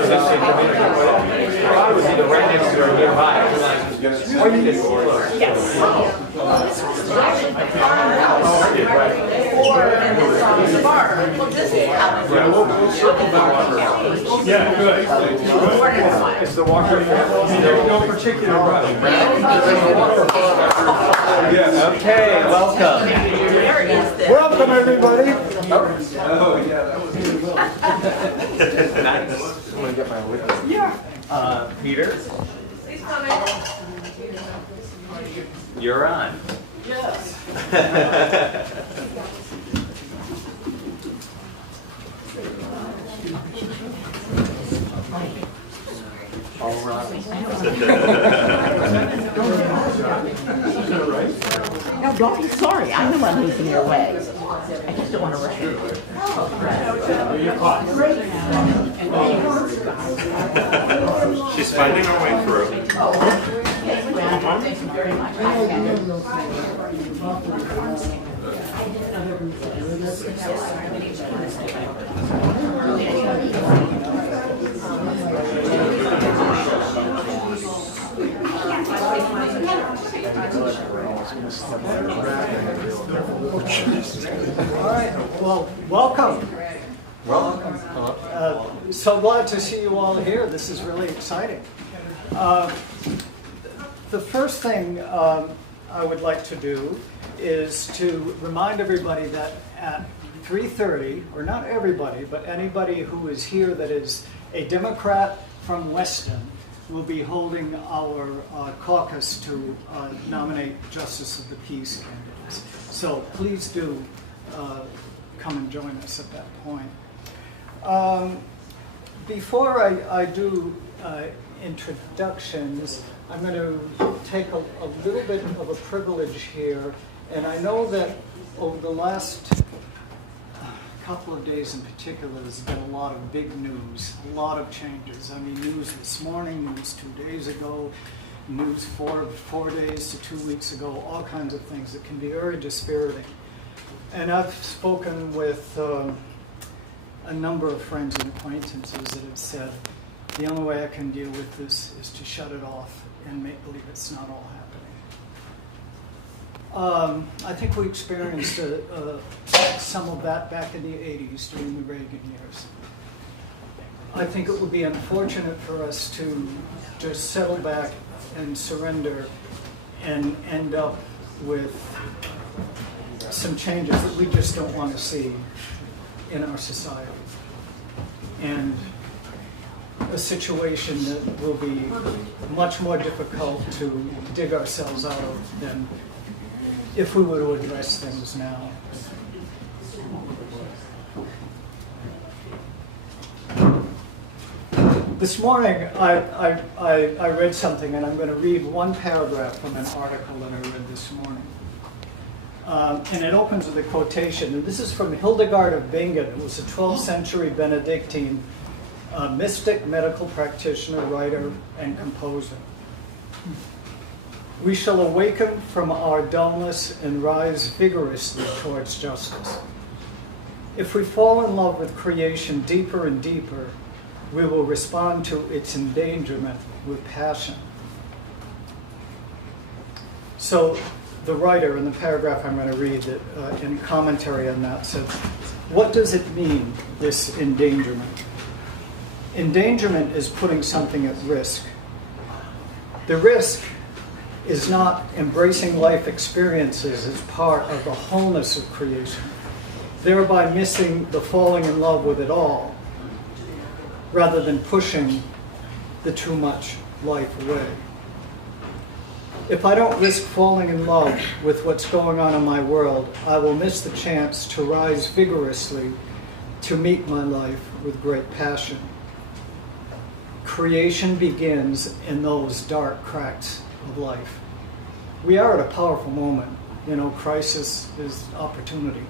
was either right next to or nearby. Or you just Yes. This was actually the farm house. And this the bar. Well, this is how we'll circle back. Yeah, good. Is the walker There's no particular rush. Okay, welcome. There is this. Welcome, everybody. Oh, yeah, that was nice. I'm gonna get my witness. Yeah. Peter, He's coming. you're on. Yes. All right. No, don't be sorry. I know I'm losing your way. I just don't want to rush you. She's finding her way through. Thank you very much. All right. Well, welcome. So glad to see you all here. This is really exciting. The first thing I would like to do is to remind everybody that at 3:30, or not everybody, but anybody who is here that is a Democrat from Weston, will be holding our caucus to nominate Justice of the Peace candidates. So please do come and join us at that point. Before I do introductions, I'm going to take a little bit of a privilege here. And I know that over the last couple of days in particular, there's been a lot of big news, a lot of changes. I mean, news this morning, news 2 days ago, news four days to 2 weeks ago, all kinds of things that can be very dispiriting. And I've spoken with a number of friends and acquaintances that have said, the only way I can deal with this is to shut it off and make believe it's not all happening. I think we experienced some of that back in the 80s during the Reagan years. I think it would be unfortunate for us to just settle back and surrender and end up with some changes that we just don't want to see in our society. And a situation that will be much more difficult to dig ourselves out of than if we were to address things now. This morning, I read something, and I'm going to read one paragraph from an article that I read this morning. And it opens with a quotation. And this is from Hildegard of Bingen, who was a 12th century Benedictine mystic, medical practitioner, writer, and composer. We shall awaken from our dullness and rise vigorously towards justice. If we fall in love with creation deeper and deeper, we will respond to its endangerment with passion. So the writer in the paragraph I'm going to read in commentary on that said, what does it mean, this endangerment? Endangerment is putting something at risk. The risk is not embracing life experiences as part of the wholeness of creation, thereby missing the falling in love with it all, rather than pushing the too much life away. If I don't risk falling in love with what's going on in my world, I will miss the chance to rise vigorously to meet my life with great passion. Creation begins in those dark cracks of life. We are at a powerful moment. Crisis is opportunity.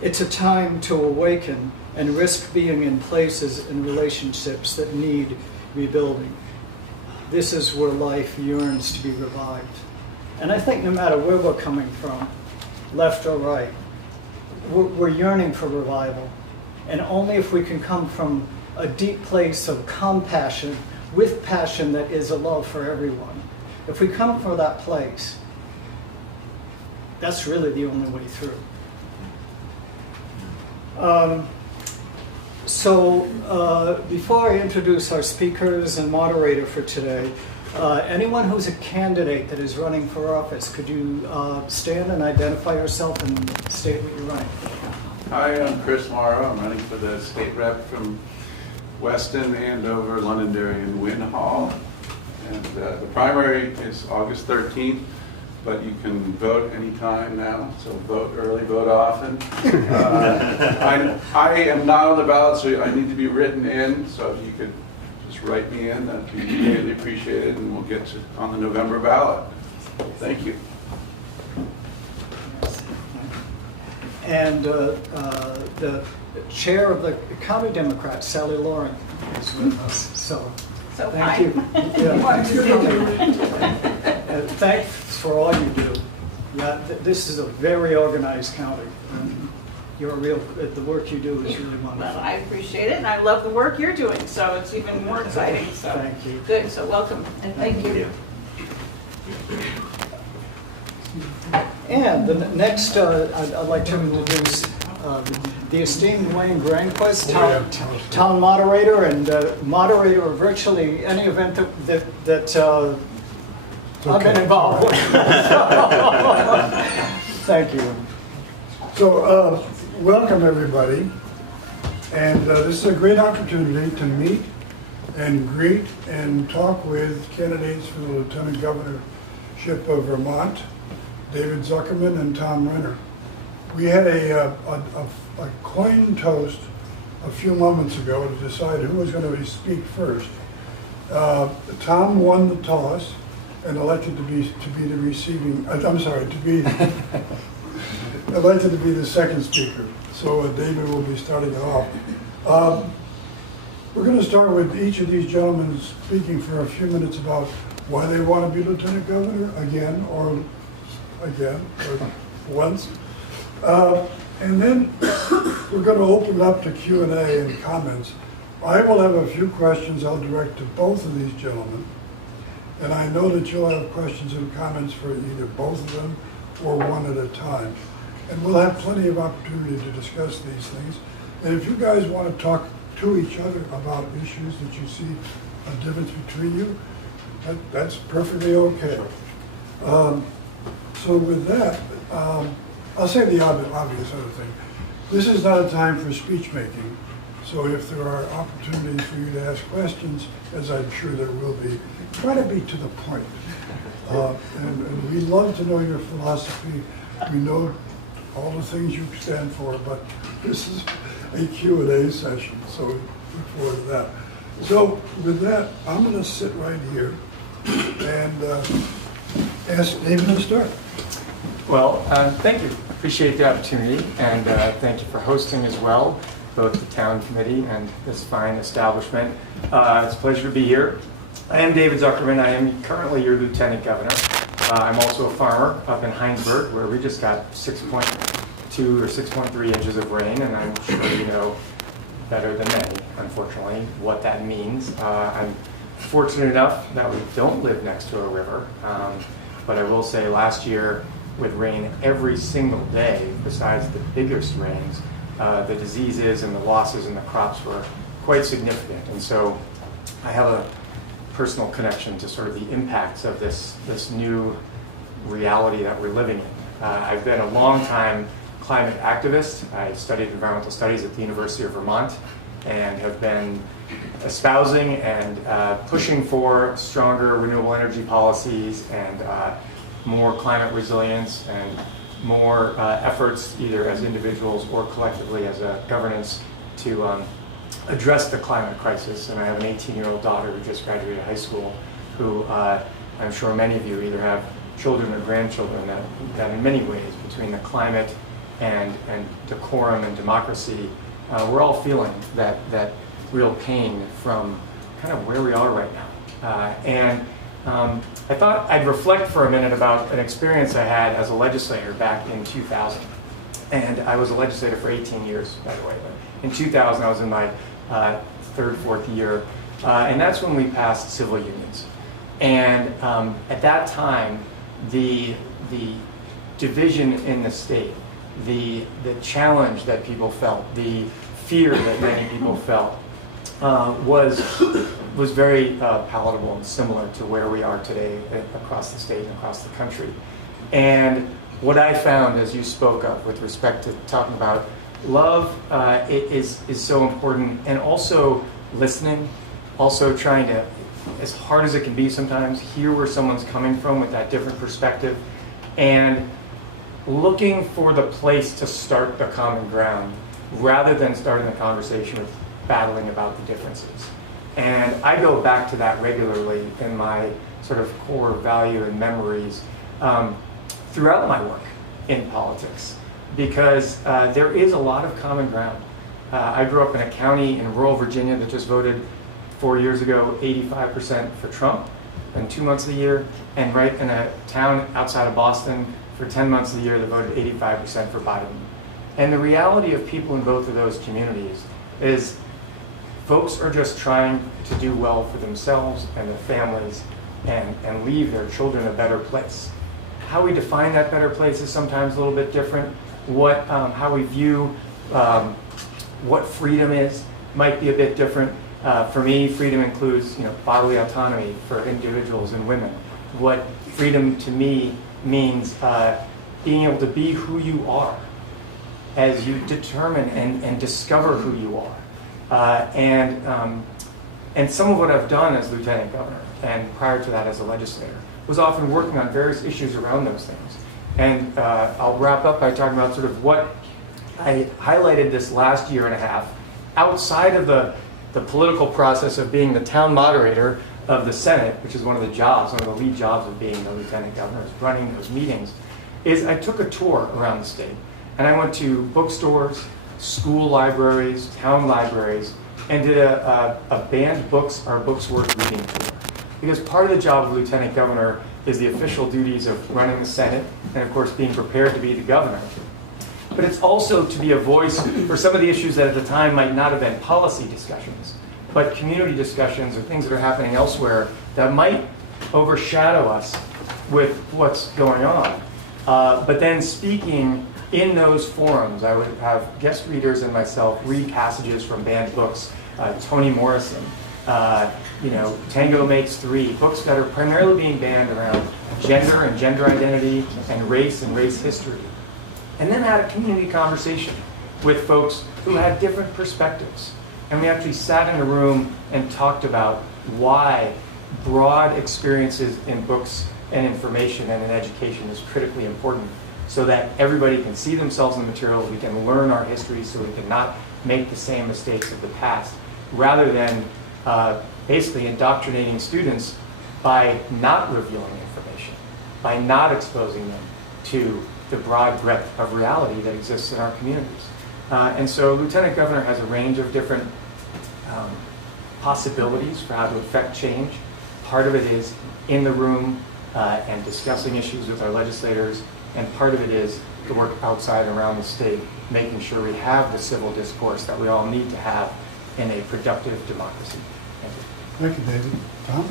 It's a time to awaken and risk being in places and relationships that need rebuilding. This is where life yearns to be revived. And I think no matter where we're coming from, left or right, we're yearning for revival. And only if we can come from a deep place of compassion with passion that is a love for everyone. If we come from that place, that's really the only way through. Before I introduce our speakers and moderator for today, anyone who's a candidate that is running for office, could you stand and identify yourself and state what you're running for? Hi, I'm Chris Morrow. I'm running for the state rep from Weston, Andover, Londonderry, and Wynn Hall. And the primary is August 13th, but you can vote anytime now, so vote early, vote often. I am not on the ballot, so I need to be written in, so if you could just write me in, that'd be greatly appreciated, and we'll get to on the November ballot. Thank you. And the chair of the County Democrats, Sally Lauren, is with us. So thank you. Thanks for all you do. Yeah, this is a very organized county. You're the work you do is really wonderful. Well, I appreciate it, and I love the work you're doing, so it's even more exciting. So thank you. Good, so welcome, and thank you. And the next, I'd like to introduce the esteemed Wayne Granquist, town moderator and moderator of virtually any event that I've been involved with. Thank you. So, welcome everybody. And this is a great opportunity to meet and greet and talk with candidates for the Lieutenant Governorship of Vermont, David Zuckerman and Tom Renner. We had a coin toast a few moments ago to decide who was going to speak first. Tom won the toss and elected to be the receiving. To be elected to be the second speaker. So David will be starting it off. We're going to start with each of these gentlemen speaking for a few minutes about why they want to be Lieutenant Governor again or once. And then we're going to open it up to Q&A and comments. I will have a few questions I'll direct to both of these gentlemen. And I know that you'll have questions and comments for either both of them or one at a time. And we'll have plenty of opportunity to discuss these things. And if you guys want to talk to each other about issues that you see a difference between you, that's perfectly okay. So with that, I'll say the obvious other thing. This is not a time for speech making. So if there are opportunities for you to ask questions, as I'm sure there will be, try to be to the point. And we love to know your philosophy. We know all the things you stand for, but this is a Q&A session, so look forward to that. So with that, I'm going to sit right here and ask David to start. Well, thank you. Appreciate the opportunity, and thank you for hosting as well, both the town committee and this fine establishment. It's a pleasure to be here. I am David Zuckerman. I am currently your Lieutenant Governor. I'm also a farmer up in Heinsberg, where we just got 6.2 or 6.3 inches of rain, and I'm sure you know better than many, unfortunately, what that means. I'm fortunate enough that we don't live next to a river, but I will say last year, with rain every single day, besides the biggest rains, the diseases and the losses in the crops were quite significant. And so I have a personal connection to sort of the impacts of this new reality that we're living in. I've been a long-time climate activist. I studied environmental studies at the University of Vermont and have been espousing and pushing for stronger renewable energy policies and more climate resilience and more efforts, either as individuals or collectively as a governance, to address the climate crisis. And I have an 18-year-old daughter who just graduated high school, who I'm sure many of you either have children or grandchildren that in many ways, between the climate and decorum and democracy, we're all feeling that real pain from kind of where we are right now. I thought I'd reflect for a minute about an experience I had as a legislator back in 2000. And I was a legislator for 18 years, by the way. In 2000, I was in my third, fourth year. And that's when we passed civil unions. And at that time, the division in the state, the challenge that people felt, the fear that many people felt, was very palatable and similar to where we are today across the state and across the country. And what I found, as you spoke of with respect to talking about love, is so important, and also listening, also trying to, as hard as it can be sometimes, hear where someone's coming from with that different perspective, and looking for the place to start the common ground rather than starting the conversation with battling about the differences. And I go back to that regularly in my sort of core value and memories throughout my work in politics, because there is a lot of common ground. I grew up in a county in rural Virginia that just voted 4 years ago 85% for Trump in 2 months of the year, and right in a town outside of Boston for 10 months of the year that voted 85% for Biden. And the reality of people in both of those communities is folks are just trying to do well for themselves and their families and leave their children a better place. How we define that better place is sometimes a little bit different. How we view what freedom is might be a bit different. For me, freedom includes bodily autonomy for individuals and women. What freedom to me means being able to be who you are as you determine and discover who you are. And some of what I've done as lieutenant governor and prior to that as a legislator was often working on various issues around those things. And I'll wrap up by talking about sort of what I highlighted this last year and a half outside of the political process of being the town moderator of the Senate, which is one of the lead jobs of being the lieutenant governor, is running those meetings, is I took a tour around the state. And I went to bookstores, school libraries, town libraries, and did a banned books are books worth reading tour. Because part of the job of lieutenant governor is the official duties of running the Senate and, of course, being prepared to be the governor. But it's also to be a voice for some of the issues that at the time might not have been policy discussions, but community discussions or things that are happening elsewhere that might overshadow us with what's going on. But then speaking in those forums, I would have guest readers and myself read passages from banned books, Toni Morrison, Tango Makes Three, books that are primarily being banned around gender and gender identity and race history. And then had a community conversation with folks who had different perspectives. And we actually sat in a room and talked about why broad experiences in books and information and in education is critically important, so that everybody can see themselves in the material, we can learn our history so we can not make the same mistakes of the past, rather than basically indoctrinating students by not revealing information, by not exposing them to the broad breadth of reality that exists in our communities. And so Lieutenant Governor has a range of different possibilities for how to affect change. Part of it is in the room and discussing issues with our legislators, and part of it is the work outside and around the state, making sure we have the civil discourse that we all need to have in a productive democracy. Thank you. Thank you, David. Tom?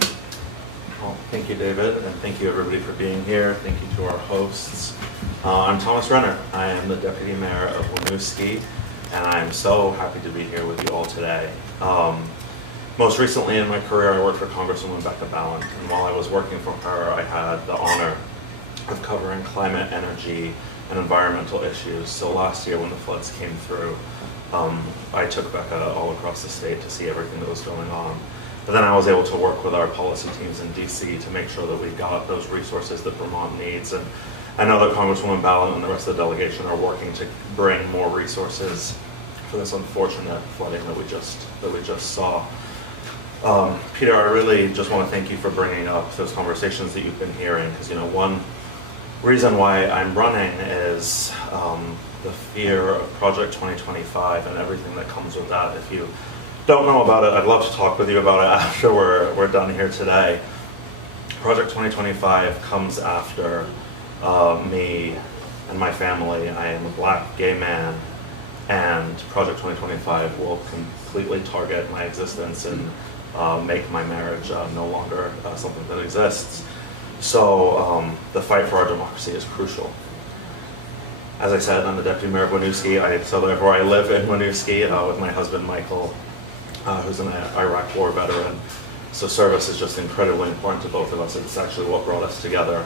Well, thank you, David, and thank you, everybody, for being here. Thank you to our hosts. I'm Thomas Renner. I am the Deputy Mayor of Winooski, and I'm so happy to be here with you all today. Most recently in my career, I worked for Congresswoman Becca Balint, and while I was working for her, I had the honor of covering climate, energy, and environmental issues. So last year when the floods came through, I took Becca all across the state to see everything that was going on. But then I was able to work with our policy teams in DC to make sure that we got those resources that Vermont needs. And I know that Congresswoman Balint and the rest of the delegation are working to bring more resources for this unfortunate flooding that we just saw. Peter, I really just want to thank you for bringing up those conversations that you've been hearing, because one reason why I'm running is the fear of Project 2025 and everything that comes with that. If you don't know about it, I'd love to talk with you about it after we're done here today. Project 2025 comes after me and my family. I am a black gay man, and Project 2025 will completely target my existence and make my marriage no longer something that exists. So the fight for our democracy is crucial. As I said, I'm the deputy mayor of Winooski, so therefore I live in Winooski with my husband Michael, who's an Iraq War veteran. So service is just incredibly important to both of us. It's actually what brought us together.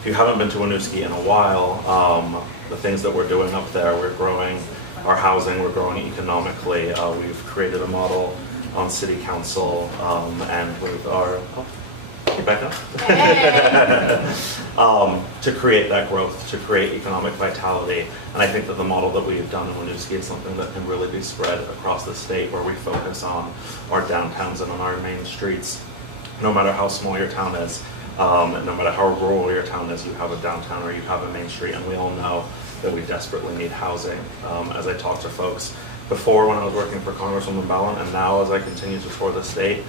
If you haven't been to Winooski in a while, the things that we're doing up there, we're growing our housing, we're growing economically. We've created a model on city council, and with our, back up. To create that growth, to create economic vitality. And I think that the model that we've done in Winooski is something that can really be spread across the state, where we focus on our downtowns and on our main streets. No matter how small your town is, no matter how rural your town is, you have a downtown or you have a main street, and we all know that we desperately need housing. As I talk to folks before, when I was working for Congresswoman Ballin, and now as I continue to tour the state,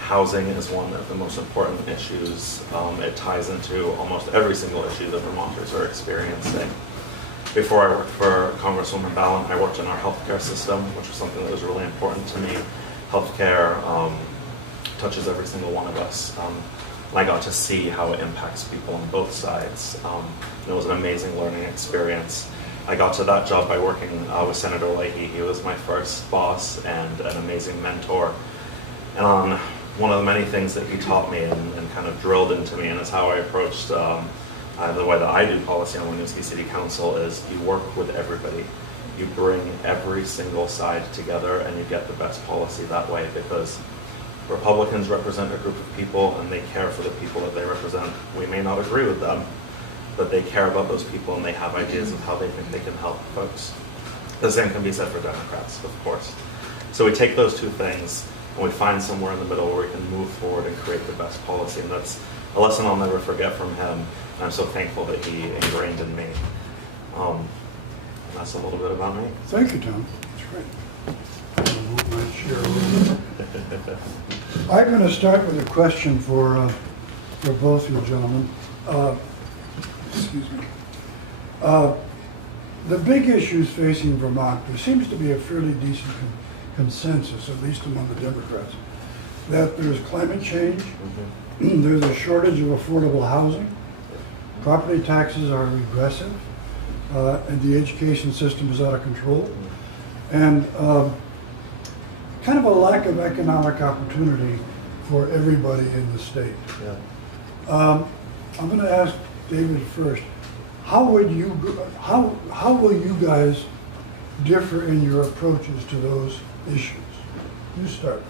housing is one of the most important issues. It ties into almost every single issue that Vermonters are experiencing. Before I worked for Congresswoman Ballin, I worked in our healthcare system, which was something that was really important to me. Healthcare touches every single one of us. And I got to see how it impacts people on both sides. It was an amazing learning experience. I got to that job by working with Senator Leahy. He was my first boss and an amazing mentor. And one of the many things that he taught me and kind of drilled into me, and it's how I approached the way that I do policy on Winooski City Council, is you work with everybody. You bring every single side together and you get the best policy that way, because Republicans represent a group of people and they care for the people that they represent. We may not agree with them, but they care about those people and they have ideas of how they think they can help folks. The same can be said for Democrats, of course. So we take those two things and we find somewhere in the middle where we can move forward and create the best policy. And that's a lesson I'll never forget from him. And I'm so thankful that he ingrained in me. And that's a little bit about me. Thank you, Tom. That's great. I'm gonna move my chair a little bit. I'm going to start with a question for both you gentlemen. Excuse me. The big issues facing Vermont, there seems to be a fairly decent consensus, at least among the Democrats, that there's climate change, there's a shortage of affordable housing, property taxes are regressive, and the education system is out of control, and kind of a lack of economic opportunity for everybody in the state. Yeah. I'm going to ask David first. How will you guys differ in your approaches to those issues? You start.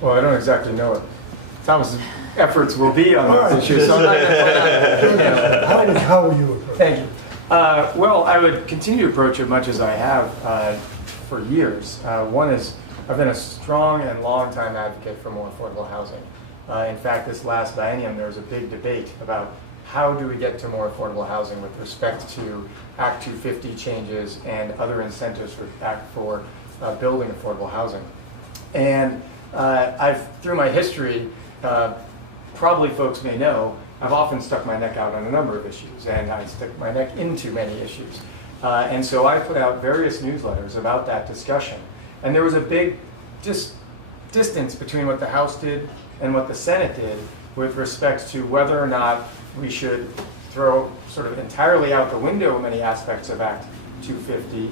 Well, I don't exactly know what Thomas's efforts will be on those issues, so I'm not going to How will you approach it? Thank you. Well, I would continue to approach it much as I have for years. One is, I've been a strong and long-time advocate for more affordable housing. In fact, this last biennium, there was a big debate about how do we get to more affordable housing with respect to Act 250 changes and other incentives for building affordable housing. And through my history, probably folks may know, I've often stuck my neck out on a number of issues, and I stick my neck into many issues. And so I put out various newsletters about that discussion. And there was a big distance between what the House did and what the Senate did with respect to whether or not we should throw sort of entirely out the window many aspects of Act 250,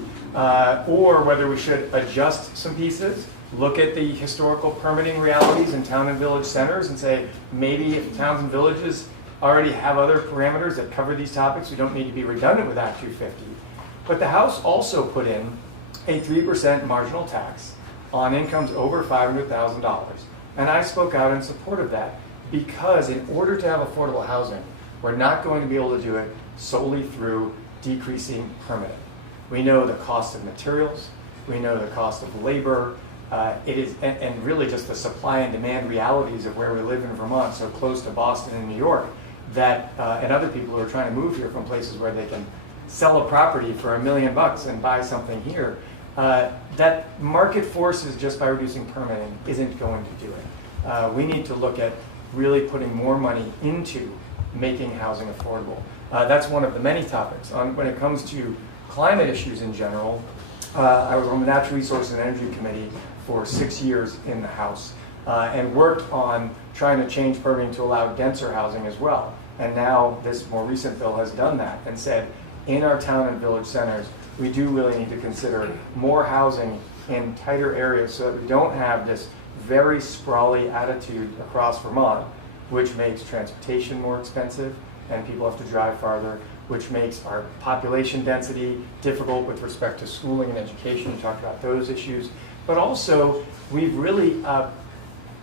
or whether we should adjust some pieces, look at the historical permitting realities in town and village centers and say, maybe if towns and villages already have other parameters that cover these topics, we don't need to be redundant with Act 250. But the House also put in a 3% marginal tax on incomes over $500,000. And I spoke out in support of that because in order to have affordable housing, we're not going to be able to do it solely through decreasing permitting. We know the cost of materials, we know the cost of labor, and really just the supply and demand realities of where we live in Vermont, so close to Boston and New York, that and other people who are trying to move here from places where they can sell a property for $1 million and buy something here. That market forces just by reducing permitting isn't going to do it. We need to look at really putting more money into making housing affordable. That's one of the many topics. When it comes to climate issues in general, I was on the Natural Resources and Energy Committee for 6 years in the House and worked on trying to change permitting to allow denser housing as well. And now this more recent bill has done that and said in our town and village centers, we do really need to consider more housing in tighter areas so that we don't have this very sprawly attitude across Vermont, which makes transportation more expensive and people have to drive farther, which makes our population density difficult with respect to schooling and education. We talked about those issues. But also, we've really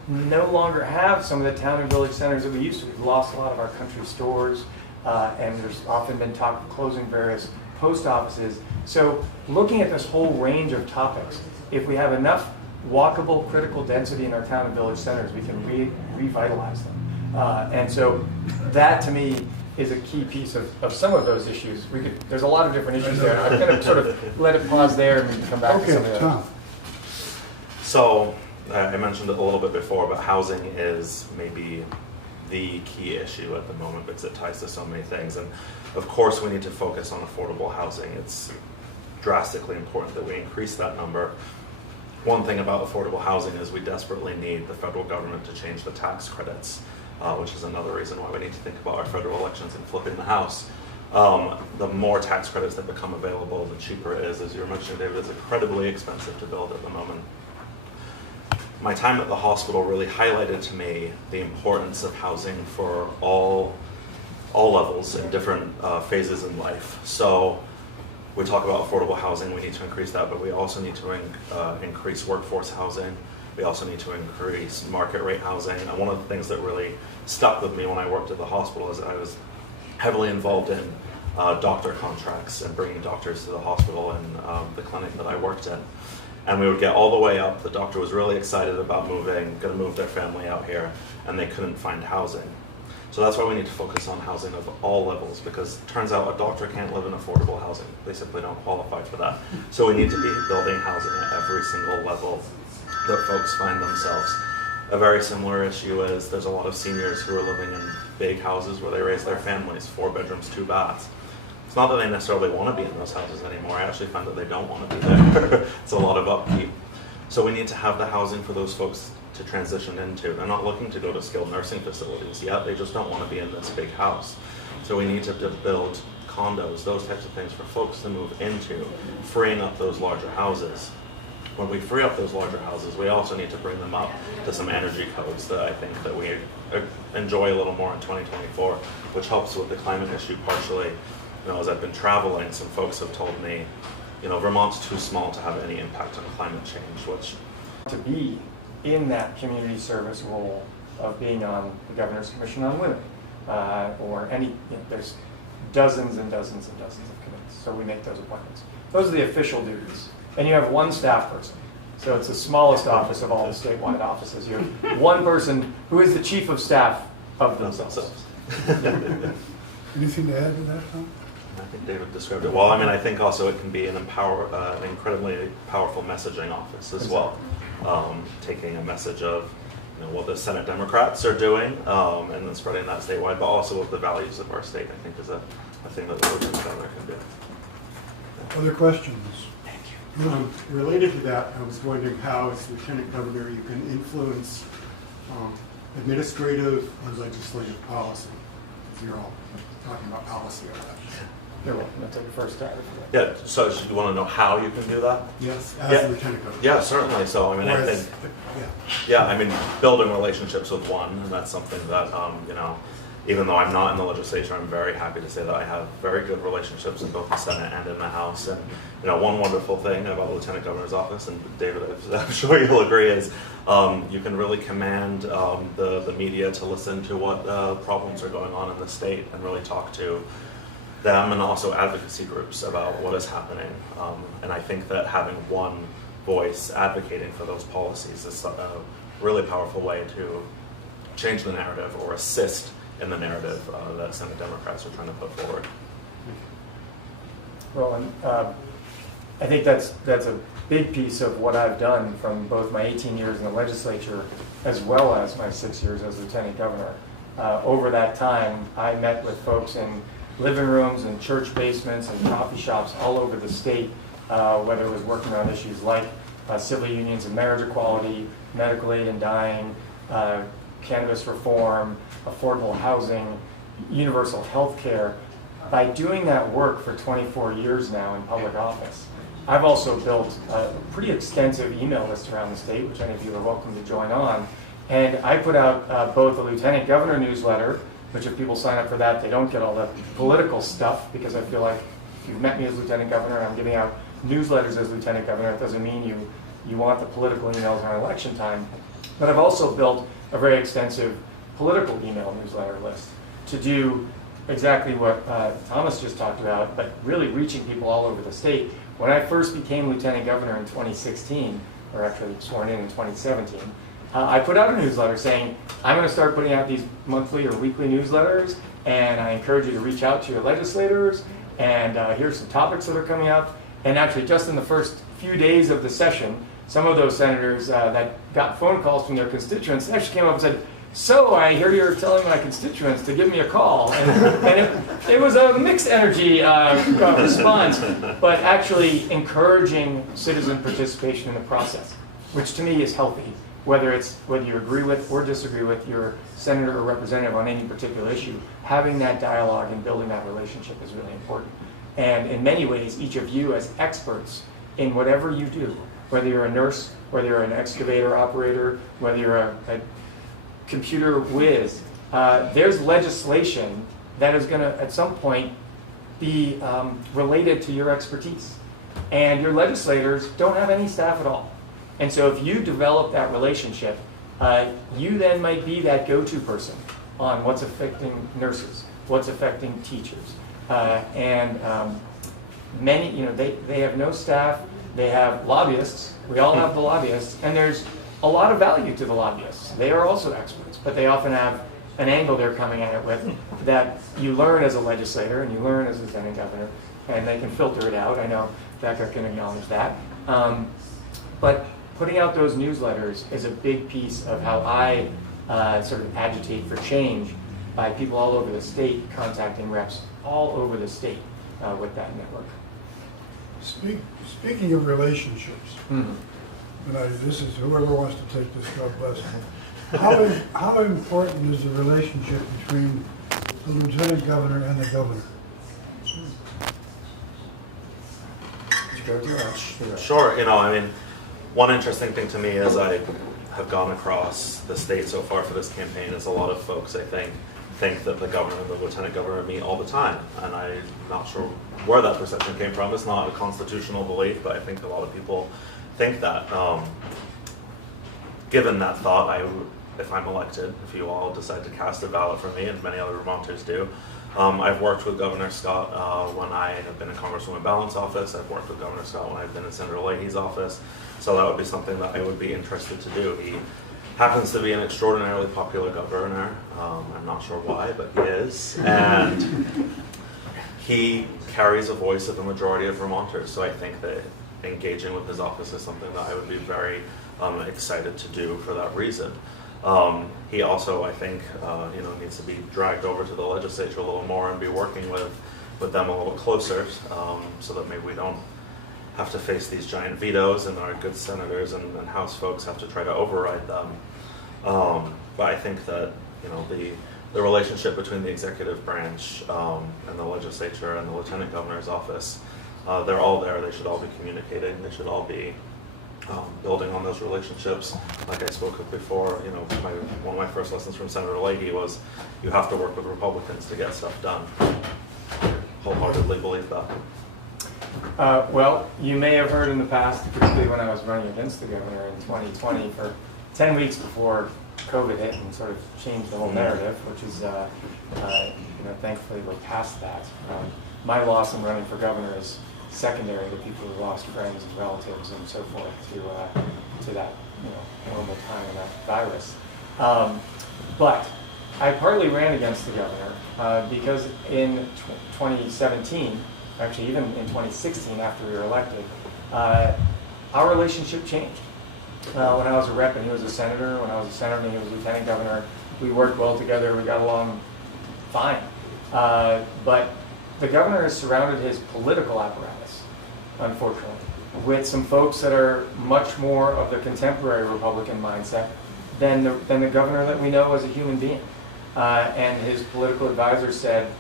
no longer have some of the town and village centers that we used to. We've lost a lot of our country stores, and there's often been talk of closing various post offices. So looking at this whole range of topics, if we have enough walkable critical density in our town and village centers, we can revitalize them. And so that, to me, is a key piece of some of those issues. There's a lot of different issues there. I'm going to sort of let it pause there and we can come back to some of Okay, those. Tom. So I mentioned it a little bit before, but housing is maybe the key issue at the moment because it ties to so many things. And of course, we need to focus on affordable housing. It's drastically important that we increase that number. One thing about affordable housing is we desperately need the federal government to change the tax credits, which is another reason why we need to think about our federal elections and flipping the House. The more tax credits that become available, the cheaper it is. As you were mentioning, David, it's incredibly expensive to build at the moment. My time at the hospital really highlighted to me the importance of housing for all levels and different phases in life. So we talk about affordable housing, we need to increase that, but we also need to increase workforce housing. We also need to increase market rate housing. And one of the things that really stuck with me when I worked at the hospital is I was heavily involved in doctor contracts and bringing doctors to the hospital and the clinic that I worked in. And we would get all the way up. The doctor was really excited about moving, going to move their family out here, and they couldn't find housing. So that's why we need to focus on housing of all levels, because it turns out a doctor can't live in affordable housing. They simply don't qualify for that. So we need to be building housing at every single level that folks find themselves. A very similar issue is there's a lot of seniors who are living in big houses where they raise their families, 4 bedrooms, 2 baths. It's not that they necessarily want to be in those houses anymore. I actually find that they don't want to be there. It's a lot of upkeep. So we need to have the housing for those folks to transition into. They're not looking to go to skilled nursing facilities yet. They just don't want to be in this big house. So we need to build condos, those types of things for folks to move into, freeing up those larger houses. When we free up those larger houses, we also need to bring them up to some energy codes that I think that we enjoy a little more in 2024, which helps with the climate issue partially. You know, as I've been traveling, some folks have told me, you know, Vermont's too small to have any impact on climate change, which... To be in that community service role of being on the Governor's Commission on Women, or any, there's dozens and dozens and dozens of committees, so we make those appointments. Those are the official duties. And you have one staff person. So it's the smallest office of all the statewide offices. You have one person who is the chief of staff of themselves. Anything to add to that, Tom? I think David described it well. I mean, I think also it can be an incredibly powerful messaging office as well. Taking a message of what the Senate Democrats are doing and then spreading that statewide, but also of the values of our state, I think is a thing that the Lieutenant Governor can do. Other questions? Related to that, I was wondering how, as Lieutenant Governor, you can influence administrative and legislative policy. Because you're all talking about policy on that. You're welcome to take the first stab. Yeah, so you want to know how you can do that? Yes, as Yeah. Lieutenant Governor. Yeah, certainly. So, I mean, I think, I mean, building relationships with one, and that's something that, even though I'm not in the legislature, I'm very happy to say that I have very good relationships in both the Senate and in the House. And, one wonderful thing about the Lieutenant Governor's office, and David, I'm sure you'll agree, is you can really command the media to listen to what problems are going on in the state and really talk to them and also advocacy groups about what is happening. And I think that having one voice advocating for those policies is a really powerful way to change the narrative or assist in the narrative that Senate Democrats are trying to put forward. Well, and I think that's a big piece of what I've done from both my 18 years in the legislature as well as my 6 years as Lieutenant Governor. Over that time, I met with folks in living rooms and church basements and coffee shops all over the state, whether it was working on issues like civil unions and marriage equality, medical aid and dying, cannabis reform, affordable housing, universal health care. By doing that work for 24 years now in public office, I've also built a pretty extensive email list around the state, which any of you are welcome to join on. And I put out both a Lieutenant Governor newsletter, which if people sign up for that, they don't get all the political stuff, because I feel like if you've met me as Lieutenant Governor and I'm giving out newsletters as Lieutenant Governor, it doesn't mean you want the political emails on election time. But I've also built a very extensive political email newsletter list to do exactly what Thomas just talked about, but really reaching people all over the state. When I first became Lieutenant Governor in 2016, or actually sworn in 2017, I put out a newsletter saying, I'm going to start putting out these monthly or weekly newsletters, and I encourage you to reach out to your legislators, and here's some topics that are coming up. And actually, just in the first few days of the session, some of those senators that got phone calls from their constituents actually came up and said, so I hear you're telling my constituents to give me a call. And it was a mixed energy response, but actually encouraging citizen participation in the process, which to me is healthy, whether you agree with or disagree with your senator or representative on any particular issue. Having that dialogue and building that relationship is really important. And in many ways, each of you as experts in whatever you do, whether you're a nurse, whether you're an excavator operator, whether you're a computer whiz, there's legislation that is going to, at some point, be related to your expertise. And your legislators don't have any staff at all. And so if you develop that relationship, you then might be that go-to person on what's affecting nurses, what's affecting teachers. Many, they have no staff, they have lobbyists, we all have the lobbyists, and there's a lot of value to the lobbyists. They are also experts, but they often have an angle they're coming at it with that you learn as a legislator and you learn as a lieutenant governor, and they can filter it out. I know Becca can acknowledge that. But putting out those newsletters is a big piece of how I sort of agitate for change by people all over the state contacting reps all over the state with that network. Speaking of relationships, and this is whoever wants to take this, God bless them. How important is the relationship between the lieutenant governor and the governor? Sure, one interesting thing to me as I have gone across the state so far for this campaign is a lot of folks, I think that the governor and the lieutenant governor meet all the time, and I'm not sure where that perception came from. It's not a constitutional belief, but I think a lot of people think that. Given that thought, if I'm elected, if you all decide to cast a ballot for me, and many other Vermonters do, I've worked with Governor Scott when I have been in Congresswoman Ballant's office. I've worked with Governor Scott when I've been in Senator Leahy's office. So that would be something that I would be interested to do. He happens to be an extraordinarily popular governor. I'm not sure why, but he is. And he carries a voice of the majority of Vermonters. So I think that engaging with his office is something that I would be very excited to do for that reason. He also, I think, needs to be dragged over to the legislature a little more and be working with them a little closer, so that maybe we don't have to face these giant vetoes and our good senators and House folks have to try to override them. But I think that the relationship between the executive branch and the legislature and the lieutenant governor's office, they're all there. They should all be communicating. They should all be building on those relationships. Like I spoke of before, one of my first lessons from Senator Leahy was you have to work with Republicans to get stuff done. I wholeheartedly believe that. Well, you may have heard in the past, particularly when I was running against the governor in 2020, for 10 weeks before COVID hit and sort of changed the whole narrative, which is, thankfully we're past that. My loss in running for governor is secondary to people who lost friends and relatives and so forth to that normal time of that virus. But I partly ran against the governor because in 2017, actually even in 2016 after we were elected, our relationship changed. When I was a rep and he was a senator, when I was a senator and he was lieutenant governor, we worked well together, we got along fine. But the governor has surrounded his political apparatus, unfortunately, with some folks that are much more of the contemporary Republican mindset than the governor that we know as a human being. And his political advisor said,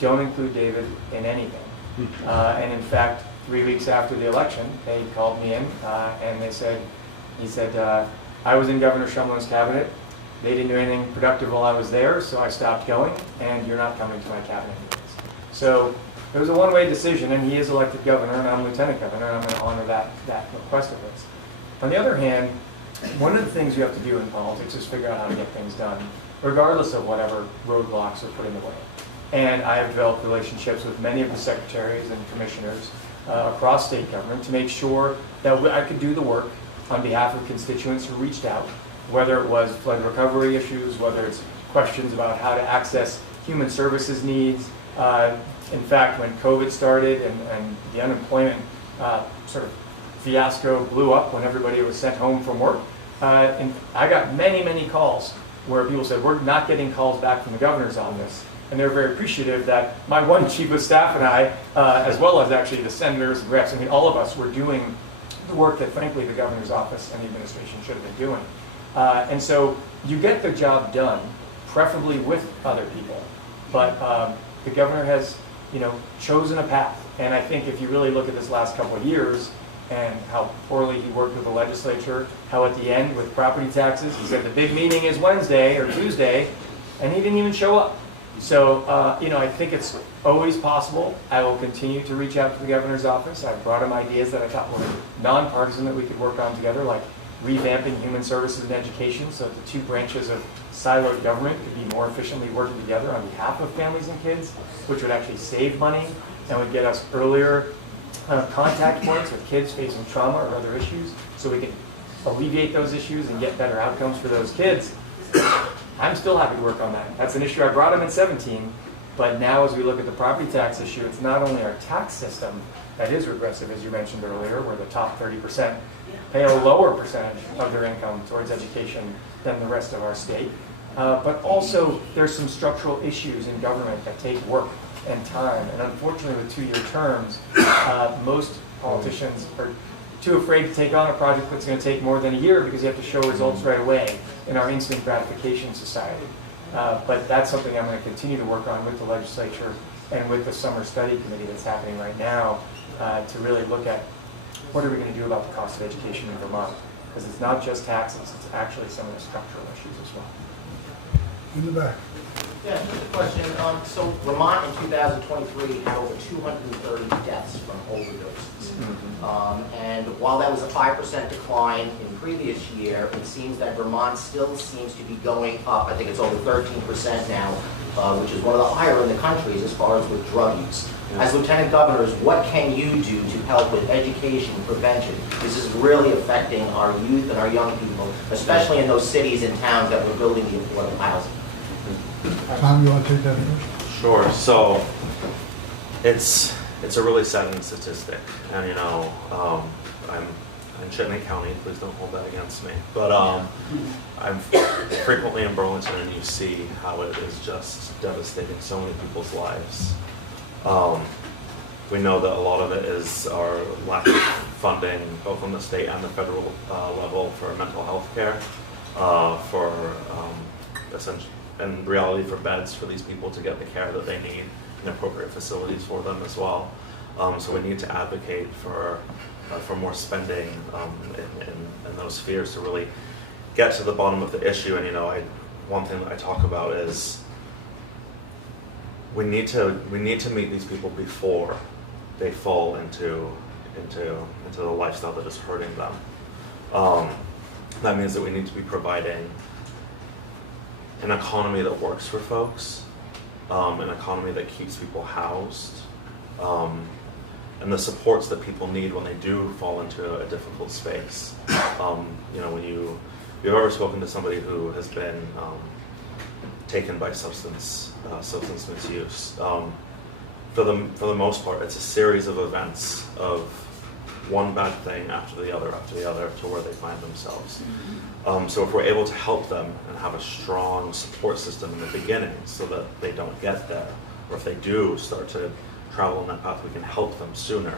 don't include David in anything. And in fact, 3 weeks after the election, they called me in and he said, I was in Governor Shumlin's cabinet. They didn't do anything productive while I was there, so I stopped going, and you're not coming to my cabinet meetings. So it was a one-way decision, and he is elected governor, and I'm lieutenant governor, and I'm going to honor that request of his. On the other hand, one of the things you have to do in politics is figure out how to get things done, regardless of whatever roadblocks are put in the way. And I have developed relationships with many of the secretaries and commissioners across state government to make sure that I could do the work on behalf of constituents who reached out, whether it was flood recovery issues, whether it's questions about how to access human services needs. In fact, when COVID started and the unemployment sort of fiasco blew up when everybody was sent home from work, and I got many, many calls where people said, we're not getting calls back from the governor's office. And they're very appreciative that my one chief of staff and I, as well as actually the senators and reps, I mean, all of us were doing the work that, frankly, the governor's office and the administration should have been doing. And so you get the job done, preferably with other people. But the governor has, chosen a path. And I think if you really look at this last couple of years and how poorly he worked with the legislature, how at the end with property taxes, he said the big meeting is Wednesday or Tuesday, and he didn't even show up. So, I think it's always possible. I will continue to reach out to the governor's office. I've brought him ideas that I thought were nonpartisan that we could work on together, like revamping human services and education so that the two branches of siloed government could be more efficiently working together on behalf of families and kids, which would actually save money and would get us earlier contact points with kids facing trauma or other issues so we can alleviate those issues and get better outcomes for those kids. I'm still happy to work on that. That's an issue I brought him in 17, but now as we look at the property tax issue, it's not only our tax system that is regressive, as you mentioned earlier, where the top 30% pay a lower percentage of their income towards education than the rest of our state, but also there's some structural issues in government that take work and time, and unfortunately with 2-year terms, most politicians are too afraid to take on a project that's going to take more than a year because you have to show results right away in our instant gratification society. But that's something I'm going to continue to work on with the legislature and with the summer study committee that's happening right now to really look at what are we going to do about the cost of education in Vermont. Because it's not just taxes, it's actually some of the structural issues as well. In the back. Yeah, just a question. So Vermont in 2023 had over 230 deaths from overdoses. And while that was a 5% decline in previous year, it seems that Vermont still seems to be going up. I think it's over 13% now, which is one of the higher in the country as far as with drug use. As Lieutenant Governors, what can you do to help with education, prevention? This is really affecting our youth and our young people, especially in those cities and towns that we're building the affordable housing. Tom, you want to take that first? Sure. So it's a really saddening statistic, and I'm in Chittenden County. Please don't hold that against me. But I'm frequently in Burlington, and you see how it is just devastating so many people's lives. We know that a lot of it is our lack of funding, both on the state and the federal level, for mental health care, for essentially, in reality, for beds for these people to get the care that they need and appropriate facilities for them as well. So we need to advocate for more spending in those spheres to really get to the bottom of the issue. And one thing that I talk about is we need to meet these people before they fall into the lifestyle that is hurting them. That means that we need to be providing an economy that works for folks, an economy that keeps people housed, and the supports that people need when they do fall into a difficult space. When you've ever spoken to somebody who has been taken by substance misuse, for the most part, it's a series of events of one bad thing after the other to where they find themselves. So if we're able to help them and have a strong support system in the beginning so that they don't get there, or if they do start to travel on that path, we can help them sooner.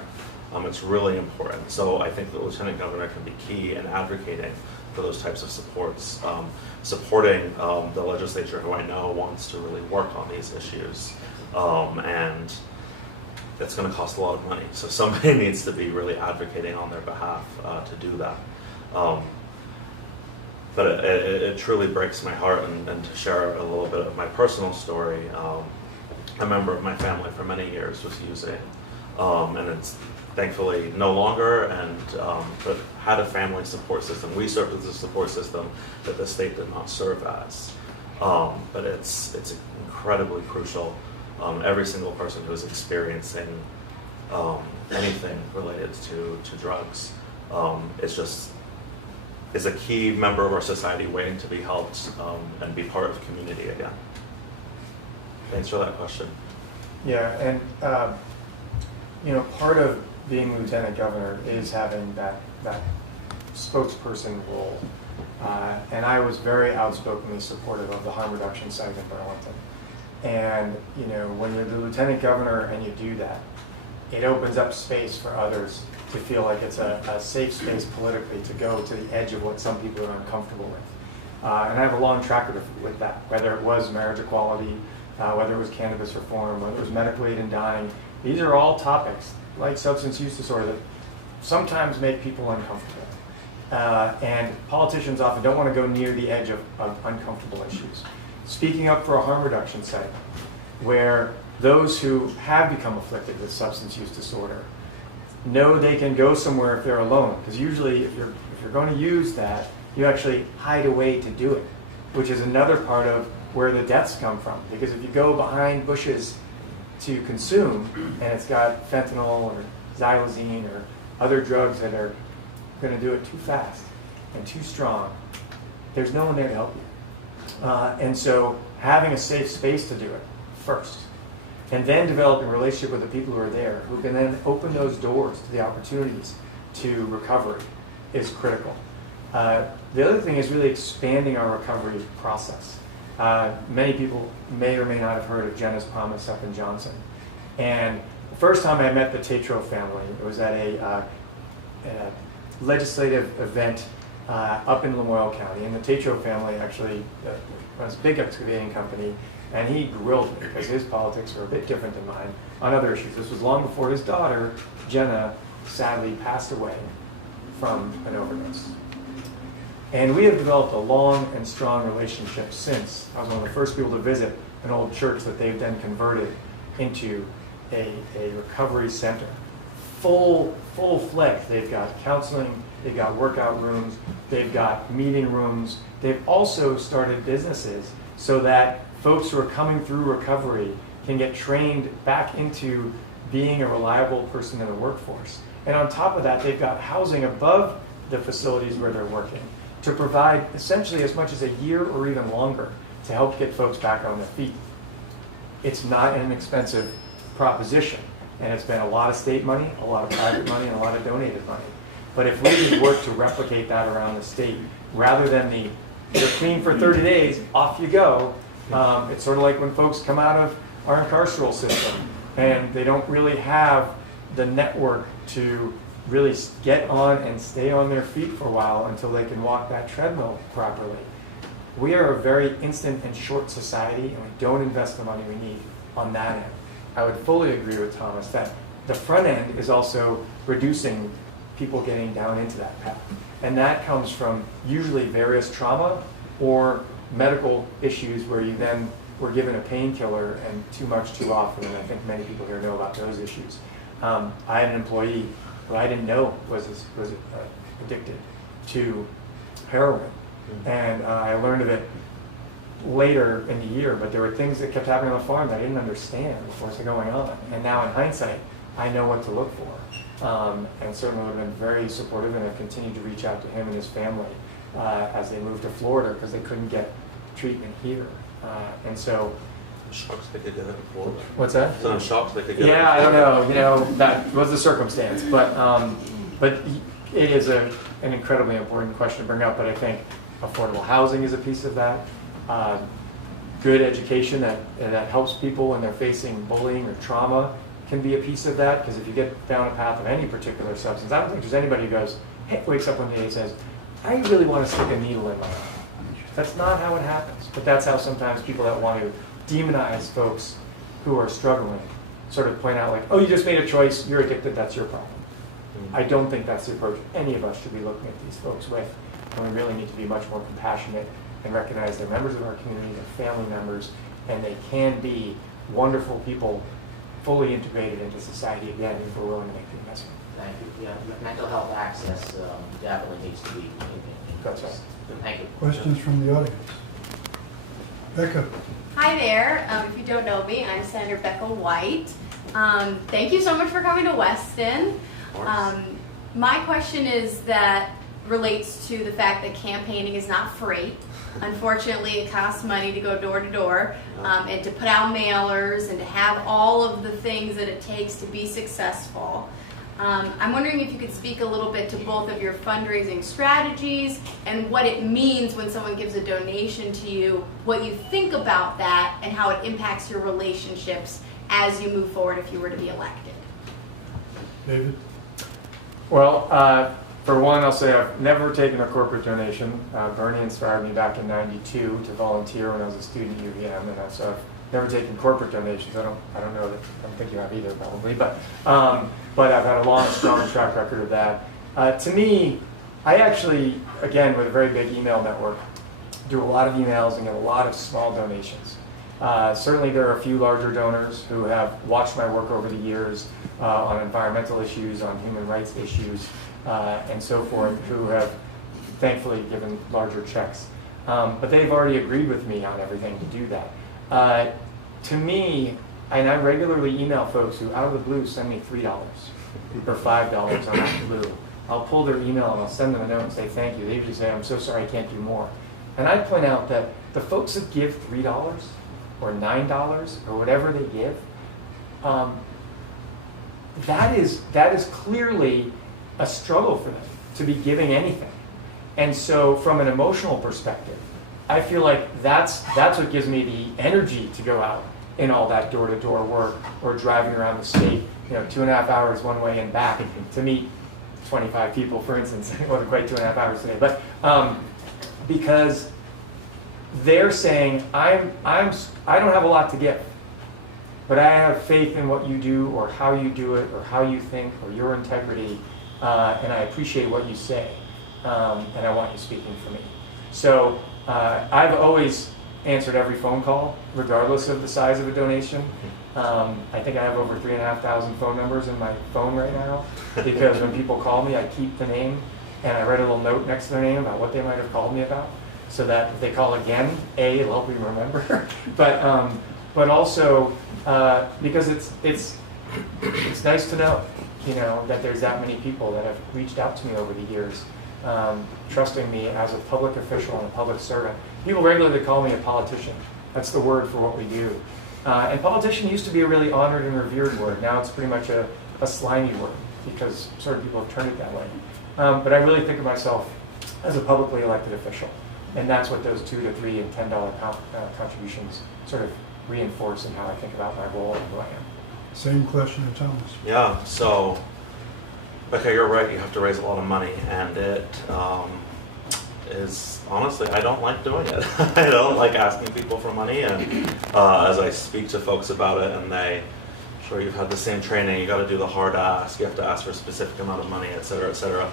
It's really important. So I think the Lieutenant Governor can be key in advocating for those types of supports, supporting the legislature, who I know wants to really work on these issues. And that's going to cost a lot of money. So somebody needs to be really advocating on their behalf to do that. But it truly breaks my heart, and to share a little bit of my personal story. A member of my family for many years was using, and it's thankfully no longer, and but had a family support system. We served as a support system that the state did not serve as. But it's incredibly crucial. Every single person who is experiencing anything related to drugs is a key member of our society waiting to be helped and be part of community again. Thanks for that question. Yeah, and part of being lieutenant governor is having that spokesperson role. And I was very outspokenly supportive of the harm reduction site in Burlington. And when you're the lieutenant governor and you do that, it opens up space for others to feel like it's a safe space politically to go to the edge of what some people are uncomfortable with. And I have a long track record with that, whether it was marriage equality, whether it was cannabis reform, whether it was medical aid in dying. These are all topics, like substance use disorder, that sometimes make people uncomfortable. And politicians often don't want to go near the edge of uncomfortable issues. Speaking up for a harm reduction site, where those who have become afflicted with substance use disorder know they can go somewhere if they're alone. Because usually if you're going to use that, you actually hide away to do it, which is another part of where the deaths come from. Because if you go behind bushes to consume, and it's got fentanyl or xylazine or other drugs that are going to do it too fast and too strong, there's no one there to help you. And so having a safe space to do it first, and then developing a relationship with the people who are there, who can then open those doors to the opportunities to recovery, is critical. The other thing is really expanding our recovery process. Many people may or may not have heard of Jenna's Promise up in Johnson. And the first time I met the Tatro family, it was at a legislative event up in Lamoille County. And the Tatro family actually runs a big excavating company, and he grilled me because his politics were a bit different than mine on other issues. This was long before his daughter, Jenna, sadly passed away from an overdose. And we have developed a long and strong relationship since. I was one of the first people to visit an old church that they've then converted into a recovery center. Full-fledged. They've got counseling, they've got workout rooms, they've got meeting rooms. They've also started businesses so that folks who are coming through recovery can get trained back into being a reliable person in the workforce. And on top of that, they've got housing above the facilities where they're working to provide essentially as much as a year or even longer to help get folks back on their feet. It's not an expensive proposition, and it's been a lot of state money, a lot of private money, and a lot of donated money. But if we could work to replicate that around the state, rather than you're clean for 30 days, off you go, it's sort of like when folks come out of our incarceral system and they don't really have the network to really get on and stay on their feet for a while until they can walk that treadmill properly. We are a very instant and short society, and we don't invest the money we need on that end. I would fully agree with Thomas that the front end is also reducing people getting down into that path. And that comes from usually various trauma or medical issues where you then were given a painkiller and too much too often, and I think many people here know about those issues. I had an employee who I didn't know was addicted to heroin, and I learned of it later in the year, but there were things that kept happening on the farm that I didn't understand what was going on, and now in hindsight I know what to look for, and certainly would have been very supportive, and I've continued to reach out to him and his family as they moved to Florida because they couldn't get treatment here, and so Shocked they could get it in Florida. what's that? So I'm shocked they could get it. Yeah, I don't know. That was the circumstance, but it is an incredibly important question to bring up. But I think affordable housing is a piece of that. good education that helps people when they're facing bullying or trauma can be a piece of that, because if you get down a path of any particular substance, I don't think there's anybody who goes, hey, wakes up one day and says, I really want to stick a needle in my arm. That's not how it happens, but that's how sometimes people that want to demonize folks who are struggling sort of point out like, oh, you just made a choice, you're addicted, that's your problem. I don't think that's the approach any of us should be looking at these folks with, and we really need to be much more compassionate and recognize they're members of our community, they're family members, and they can be wonderful people fully integrated into society again if we're willing to make the investment. Thank you. Yeah, mental health access definitely needs to be. That's right. Thank you. Questions from the audience? Becca? Hi there. If you don't know me, I'm Senator Becca White. Thank you so much for coming to Weston. My question is that relates to the fact that campaigning is not free. Unfortunately, it costs money to go door to door and to put out mailers and to have all of the things that it takes to be successful. I'm wondering if you could speak a little bit to both of your fundraising strategies and what it means when someone gives a donation to you, what you think about that, and how it impacts your relationships as you move forward if you were to be elected. David? Well, for one, I'll say I've never taken a corporate donation. Bernie inspired me back in '92 to volunteer when I was a student at UVM, and so I've never taken corporate donations. I don't know that. I don't think you have either, probably. But I've had a long, strong track record of that. To me, I actually, again, with a very big email network, do a lot of emails and get a lot of small donations. Certainly, there are a few larger donors who have watched my work over the years on environmental issues, on human rights issues, and so forth, who have thankfully given larger checks. But they've already agreed with me on everything to do that. To me, and I regularly email folks who out of the blue send me $3 or $5 on that blue. I'll pull their email and I'll send them a note and say thank you. They usually say, I'm so sorry, I can't do more. And I point out that the folks that give $3 or $9 or whatever they give, that is clearly a struggle for them to be giving anything. And so from an emotional perspective, I feel like that's what gives me the energy to go out in all that door-to-door work or driving around the state, 2.5 hours one way and back to meet 25 people, for instance. It wasn't quite 2.5 hours today, but because they're saying, I don't have a lot to give, but I have faith in what you do or how you do it or how you think or your integrity, and I appreciate what you say, and I want you speaking for me. So I've always answered every phone call, regardless of the size of a donation. I think I have over 3,500 phone numbers in my phone right now, because when people call me, I keep the name, and I write a little note next to their name about what they might have called me about, so that if they call again, it'll help me remember. But also because it's nice to know, that there's that many people that have reached out to me over the years, trusting me as a public official and a public servant. People regularly call me a politician. That's the word for what we do. And politician used to be a really honored and revered word. Now it's pretty much a slimy word, because sort of people have turned it that way. But I really think of myself as a publicly elected official. And that's what those $2 to $3 and $10 contributions sort of reinforce in how I think about my role and who I am. Same question to Thomas. Yeah, so, Becca, you're right, you have to raise a lot of money, and it is, honestly, I don't like doing it. I don't like asking people for money, and as I speak to folks about it, and I'm sure you've had the same training, you gotta do the hard ask, you have to ask for a specific amount of money, et cetera, et cetera.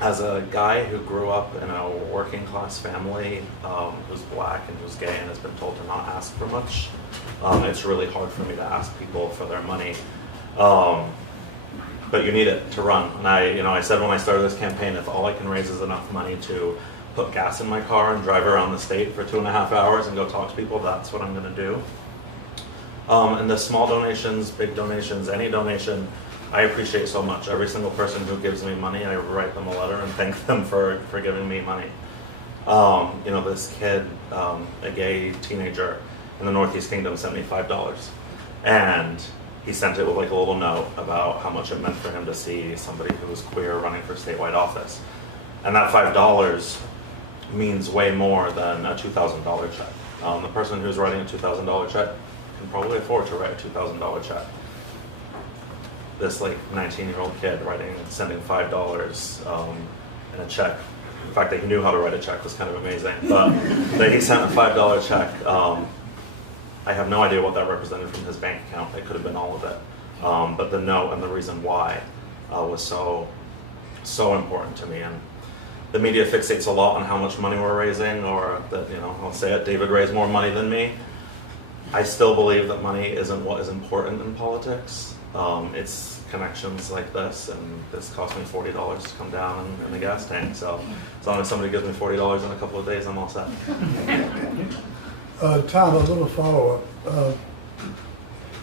As a guy who grew up in a working class family, who's black and who's gay and has been told to not ask for much, it's really hard for me to ask people for their money. But you need it to run. And I said when I started this campaign, if all I can raise is enough money to put gas in my car and drive around the state for 2.5 hours and go talk to people, that's what I'm gonna do. And the small donations, big donations, any donation, I appreciate so much. Every single person who gives me money, I write them a letter and thank them for giving me money. This kid, a gay teenager in the Northeast Kingdom, sent me $5. And he sent it with like a little note about how much it meant for him to see somebody who was queer running for statewide office. And that $5 means way more than a $2,000 check. The person who's writing a $2,000 check can probably afford to write a $2,000 check. This like 19-year-old kid sending $5 in a check. In fact, that he knew how to write a check was kind of amazing. But that he sent a $5 check. I have no idea what that represented from his bank account. It could have been all of it. But the note and the reason why was so important to me. And the media fixates a lot on how much money we're raising, or that, I'll say it, David raised more money than me. I still believe that money isn't what is important in politics. It's connections like this, and this cost me $40 to come down in the gas tank. So as long as somebody gives me $40 in a couple of days, I'm all set. Tom, a little follow-up.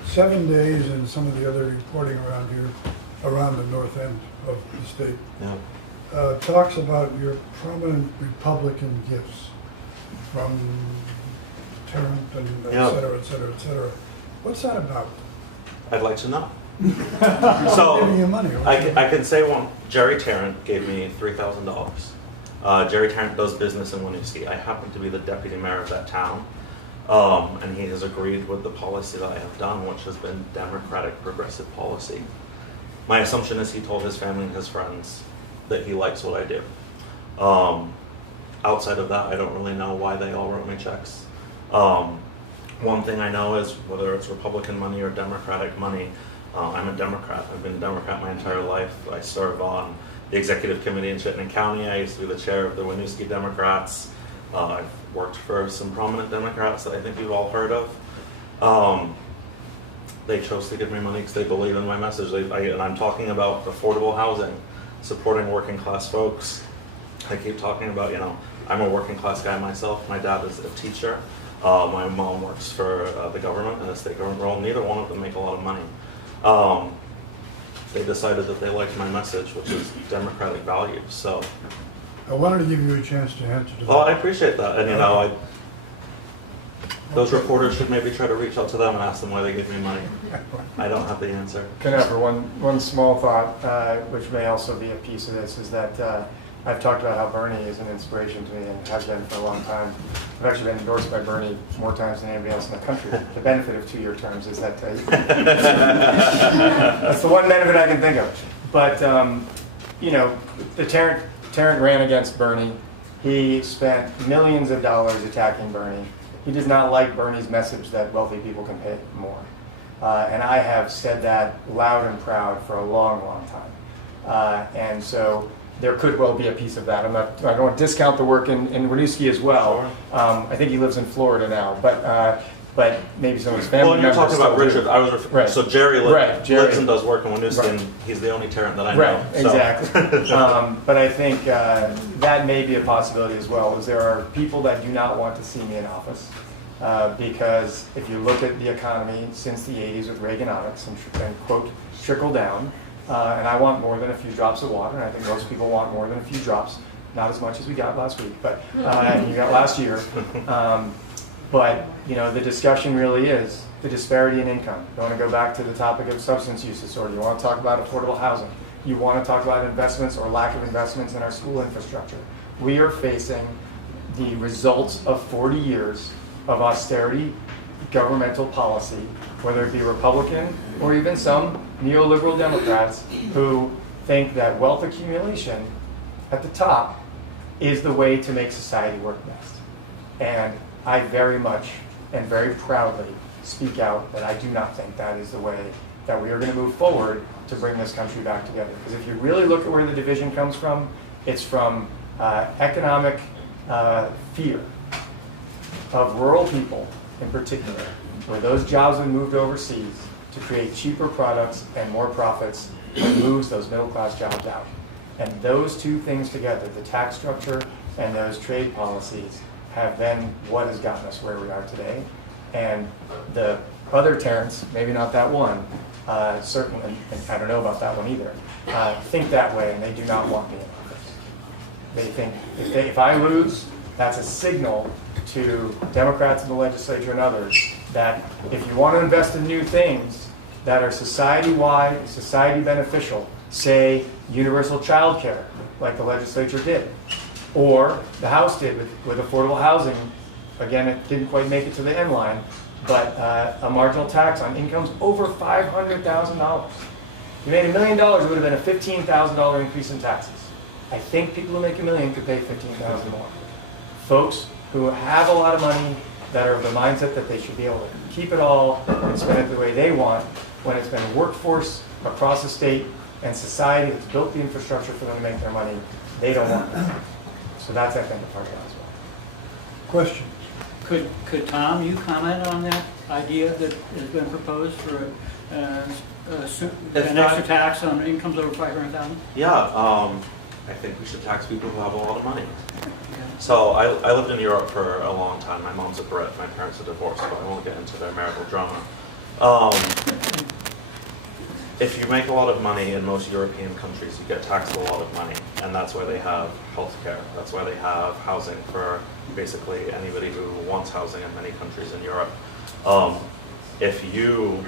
7 days and some of the other reporting around here, around the north end of the state, talks about your prominent Republican gifts from Tarrant and et cetera, et cetera, et cetera. What's that about? I'd like to know. So, giving you money. I can say one. Jerry Tarrant gave me $3,000. Jerry Tarrant does business in Winooski. I happen to be the deputy mayor of that town. And he has agreed with the policy that I have done, which has been Democratic progressive policy. My assumption is he told his family and his friends that he likes what I do. Outside of that, I don't really know why they all wrote me checks. One thing I know is whether it's Republican money or Democratic money, I'm a Democrat. I've been a Democrat my entire life. I serve on the executive committee in Chittenden County. I used to be the chair of the Winooski Democrats. I've worked for some prominent Democrats that I think you've all heard of. They chose to give me money because they believe in my message. And I'm talking about affordable housing, supporting working class folks. I keep talking about, I'm a working class guy myself. My dad is a teacher. My mom works for the government in a state government role. Neither one of them make a lot of money. They decided that they liked my message, which is democratic values. So I wanted to give you a chance to answer to that. well, I appreciate that. And those reporters should maybe try to reach out to them and ask them why they give me money. I don't have the answer. Can I offer one small thought, which may also be a piece of this, is that I've talked about how Bernie is an inspiration to me and has been for a long time. I've actually been endorsed by Bernie more times than anybody else in the country. The benefit of 2-year terms is that that's the one benefit I can think of. But, the Tarrant ran against Bernie. He spent millions of dollars attacking Bernie. He does not like Bernie's message that wealthy people can pay more. And I have said that loud and proud for a long, long time. And so there could well be a piece of that. I don't want to discount the work in Winooski as well. Sure. I think he lives in Florida now, but maybe some of his family Well, you're members talking about still Richard. do. Right. So Jerry Jerry lives and does work in Winooski, Right. and he's the only Tarrant that I know. Right, So. exactly. But I think that may be a possibility as well, is there are people that do not want to see me in office. Because if you look at the economy since the 80s with Reaganomics and quote, trickle down, and I want more than a few drops of water, and I think most people want more than a few drops, not as much as we got last week, but and you got last year. But the discussion really is the disparity in income. You want to go back to the topic of substance use disorder. You want to talk about affordable housing. You want to talk about investments or lack of investments in our school infrastructure. We are facing the results of 40 years of austerity governmental policy, whether it be Republican or even some neoliberal Democrats who think that wealth accumulation at the top is the way to make society work best. And I very much and very proudly speak out that I do not think that is the way that we are going to move forward to bring this country back together. Because if you really look at where the division comes from, it's from economic fear of rural people in particular, where those jobs have moved overseas to create cheaper products and more profits, and moves those middle-class jobs out. And those two things together, the tax structure and those trade policies, have been what has gotten us where we are today. And the other Tarrants, maybe not that one, certainly, and I don't know about that one either, think that way, and they do not want me in office. They think if I lose, that's a signal to Democrats in the legislature and others that if you want to invest in new things that are society-wide, society beneficial, say universal child care, like the legislature did, or the House did with affordable housing again, it didn't quite make it to the end line, but a marginal tax on incomes over $500,000. If you made $1 million, it would have been a $15,000 increase in taxes. I think people who make $1 million could pay $15,000 more. Folks who have a lot of money that are of the mindset that they should be able to keep it all and spend it the way they want, when it's been a workforce across the state and society that's built the infrastructure for them to make their money, they don't want that. So that's, I think, a part of that as well. Question? Could Tom, you comment on that idea that has been proposed for an extra tax on incomes over 500,000? Yeah, I think we should tax people who have a lot of money. So I lived in Europe for a long time. My mom's a Brit, my parents are divorced, but I won't get into their marital drama. If you make a lot of money in most European countries, you get taxed a lot of money, and that's why they have healthcare. That's why they have housing for basically anybody who wants housing in many countries in Europe. If you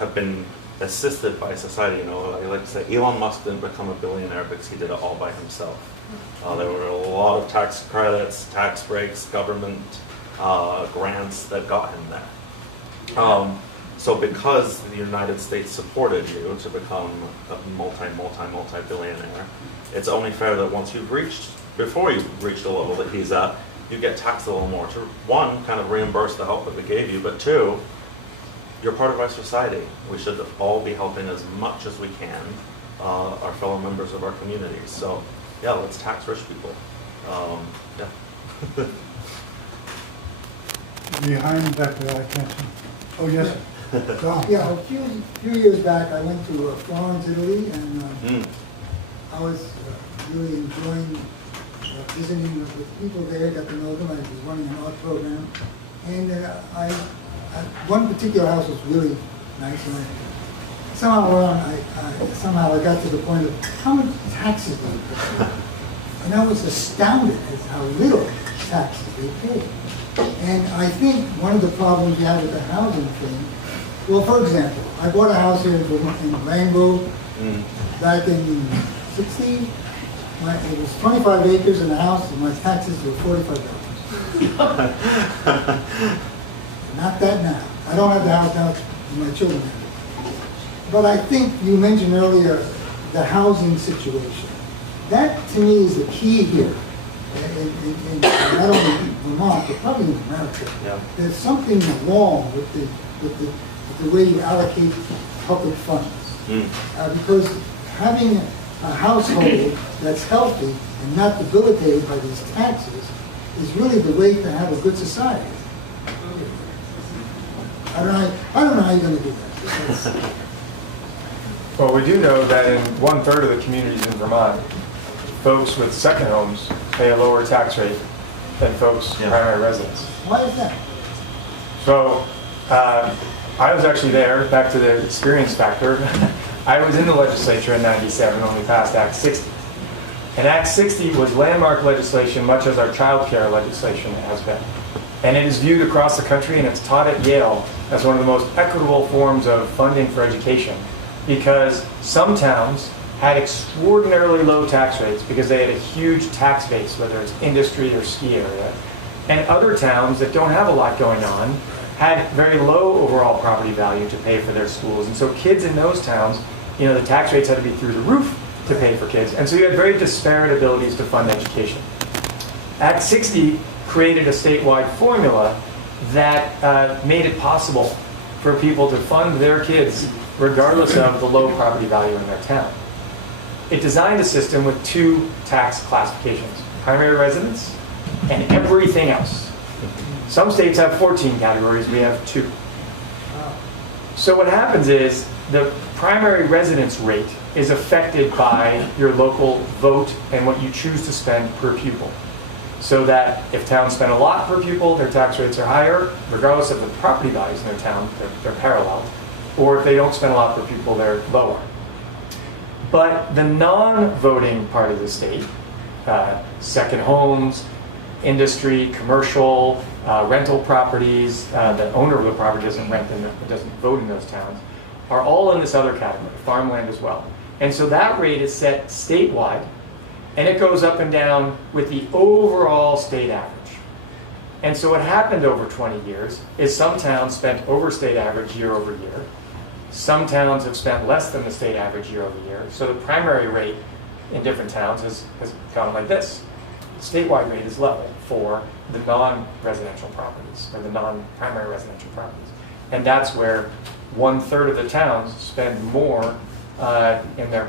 have been assisted by society, you know, I like to say Elon Musk didn't become a billionaire because he did it all by himself. There were a lot of tax credits, tax breaks, government grants that got him there. So because the United States supported you to become a multi-billionaire, it's only fair that once you've reached, before you've reached the level that he's at, you get taxed a little more to, one, kind of reimburse the help that we gave you, but two, you're part of our society. We should all be helping as much as we can our fellow members of our communities. So yeah, let's tax rich people. Yeah. Behind that, I can't see. Oh, yes. Tom? Yeah, a few years back, I went to Florence, Italy, and I was really enjoying visiting with people there, got to know them. I was running an art program, and one particular house was really nice, and somehow I got to the point of how much taxes do you pay? And I was astounded at how little taxes they pay. And I think one of the problems you have with the housing thing, well, for example, I bought a house here in Rainbow back in '60. It was 25 acres in the house, and my taxes were $45. Not that now. I don't have the house now, my children have it. But I think you mentioned earlier the housing situation. That, to me, is the key here. In not only Vermont, but probably in America. Yeah. There's something wrong with the way you allocate public funds. Because having a household that's healthy and not debilitated by these taxes is really the way to have a good society. I don't know how you're going to do that. Well, we do know that in 1/3 of the communities in Vermont, folks with second homes pay a lower tax rate than folks primary residents. Why is that? So I was actually there, back to the experience factor. I was in the legislature in '97 when we passed Act 60. And Act 60 was landmark legislation, much as our child care legislation has been. And it is viewed across the country, and it's taught at Yale as one of the most equitable forms of funding for education, because some towns had extraordinarily low tax rates because they had a huge tax base, whether it's industry or ski area. And other towns that don't have a lot going on had very low overall property value to pay for their schools. And so kids in those towns, you know, the tax rates had to be through the roof to pay for kids. And so you had very disparate abilities to fund education. Act 60 created a statewide formula that made it possible for people to fund their kids regardless of the low property value in their town. It designed a system with 2 tax classifications: primary residence and everything else. Some states have 14 categories, we have 2. So what happens is the primary residence rate is affected by your local vote and what you choose to spend per pupil. So that if towns spend a lot per pupil, their tax rates are higher, regardless of the property values in their town, they're parallel. Or if they don't spend a lot per pupil, they're lower. But the non-voting part of the state, second homes, industry, commercial, rental properties, the owner of the property doesn't vote in those towns, are all in this other category, farmland as well. And so that rate is set statewide, and it goes up and down with the overall state average. And so what happened over 20 years is some towns spent over state average year over year. Some towns have spent less than the state average year over year. So the primary rate in different towns has gone like this. The statewide rate is level for the non-residential properties, or the non-primary residential properties. And that's where 1/3 of the towns spend more in their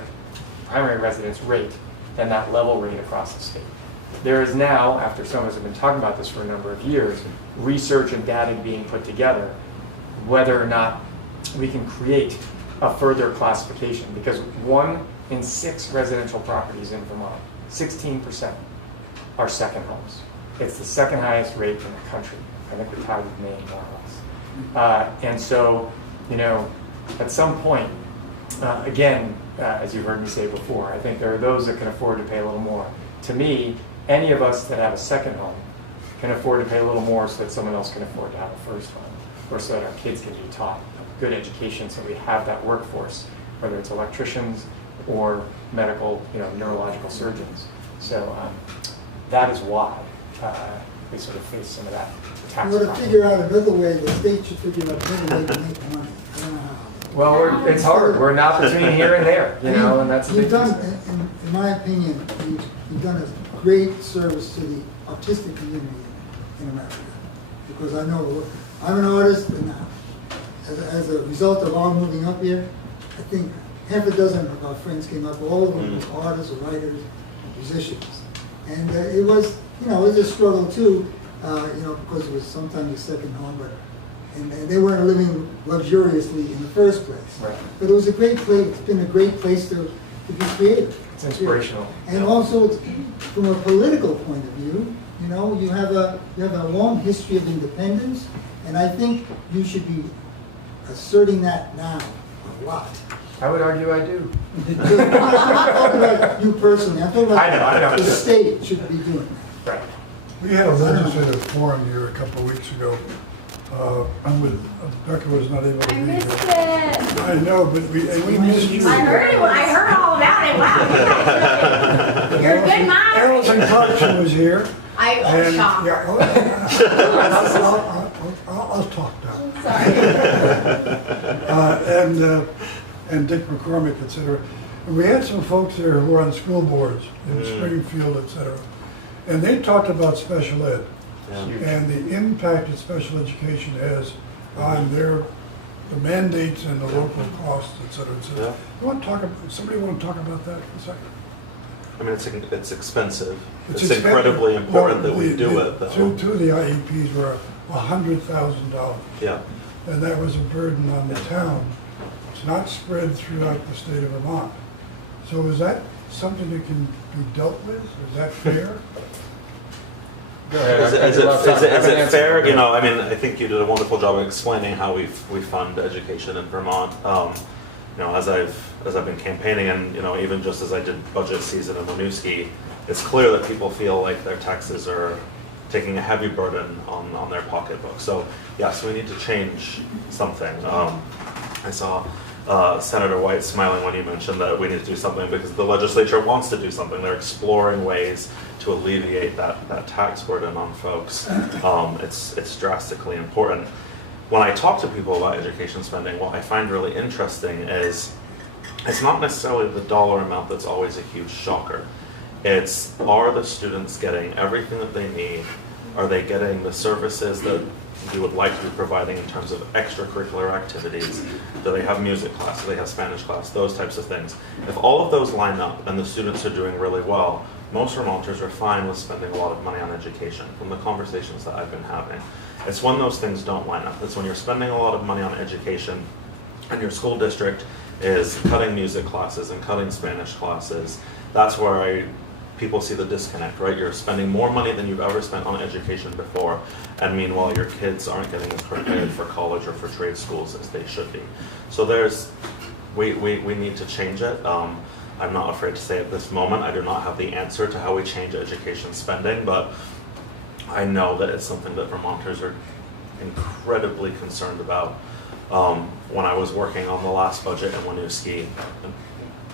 primary residence rate than that level rate across the state. There is now, after some of us have been talking about this for a number of years, research and data being put together whether or not we can create a further classification, because 1 in 6 residential properties in Vermont, 16%, are second homes. It's the second highest rate in the country. I think we're tied with Maine, more or less. And so, you know, at some point, again, as you've heard me say before, I think there are those that can afford to pay a little more. To me, any of us that have a second home can afford to pay a little more so that someone else can afford to have a first home, or so that our kids can be taught good education so we have that workforce, whether it's electricians or medical, you know, neurological surgeons. So that is why we sort of face some of that tax You ought to problem. figure out another way, the state should figure out another way to make money. I don't know how. Well, it's hard. We're not between here and there, you know, and that's the big You've done, piece. in my opinion, you've done a great service to the artistic community in America. Because I know, I'm an artist, and as a result of our moving up here, I think half a dozen of our friends came up, all of them were artists, or writers, or musicians. And it was, you know, it was a struggle too, you know, because it was sometimes a second home, but and they weren't living luxuriously in the first place. Right. But it was a great place. It's been a great place to be creative. It's inspirational. And also, from a political point of view, you know, you have a long history of independence, and I think you should be asserting that now a lot. I would argue I do. I'm not talking about you personally. I'm talking about I know. the state should be doing that. Right. We had a legislative forum here a couple of weeks ago. Becca was not able to I be missed here. it. I know, but we missed you. I heard all about it. Wow. You're a good mom. Allison Clarkson was here. And, shocked. yeah, I'll talk now. Sorry. And Dick McCormick, et cetera. And we had some folks there who were on school boards in Springfield, et cetera. And they talked about special ed and the impact that special education has on the mandates and the local costs, et cetera, et cetera. Somebody want to talk about that for a second? I mean, it's expensive. It's expensive. incredibly important Well, that we do it, though. Two of the IEPs were $100,000. Yeah. And that was a burden on the town. It's not spread throughout the state of Vermont. So is that something that can be dealt with? Is that fair? Go ahead. Is it fair? You know, I mean, I think you did a wonderful job of explaining how we fund education in Vermont. You know, as I've been campaigning, and you know, even just as I did budget season in Winooski, it's clear that people feel like their taxes are taking a heavy burden on their pocketbook. So yes, we need to change something. I saw Senator White smiling when you mentioned that we need to do something because the legislature wants to do something. They're exploring ways to alleviate that tax burden on folks. It's drastically important. When I talk to people about education spending, what I find really interesting is it's not necessarily the dollar amount that's always a huge shocker. It's, are the students getting everything that they need? Are they getting the services that you would like to be providing in terms of extracurricular activities? Do they have music class? Do they have Spanish class? Those types of things. If all of those line up and the students are doing really well, most Vermonters are fine with spending a lot of money on education from the conversations that I've been having. It's when those things don't line up. It's when you're spending a lot of money on education and your school district is cutting music classes and cutting Spanish classes. That's where people see the disconnect, right? You're spending more money than you've ever spent on education before, and meanwhile your kids aren't getting as prepared for college or for trade schools as they should be. So we need to change it. I'm not afraid to say at this moment, I do not have the answer to how we change education spending, but I know that it's something that Vermonters are incredibly concerned about. When I was working on the last budget in Winooski,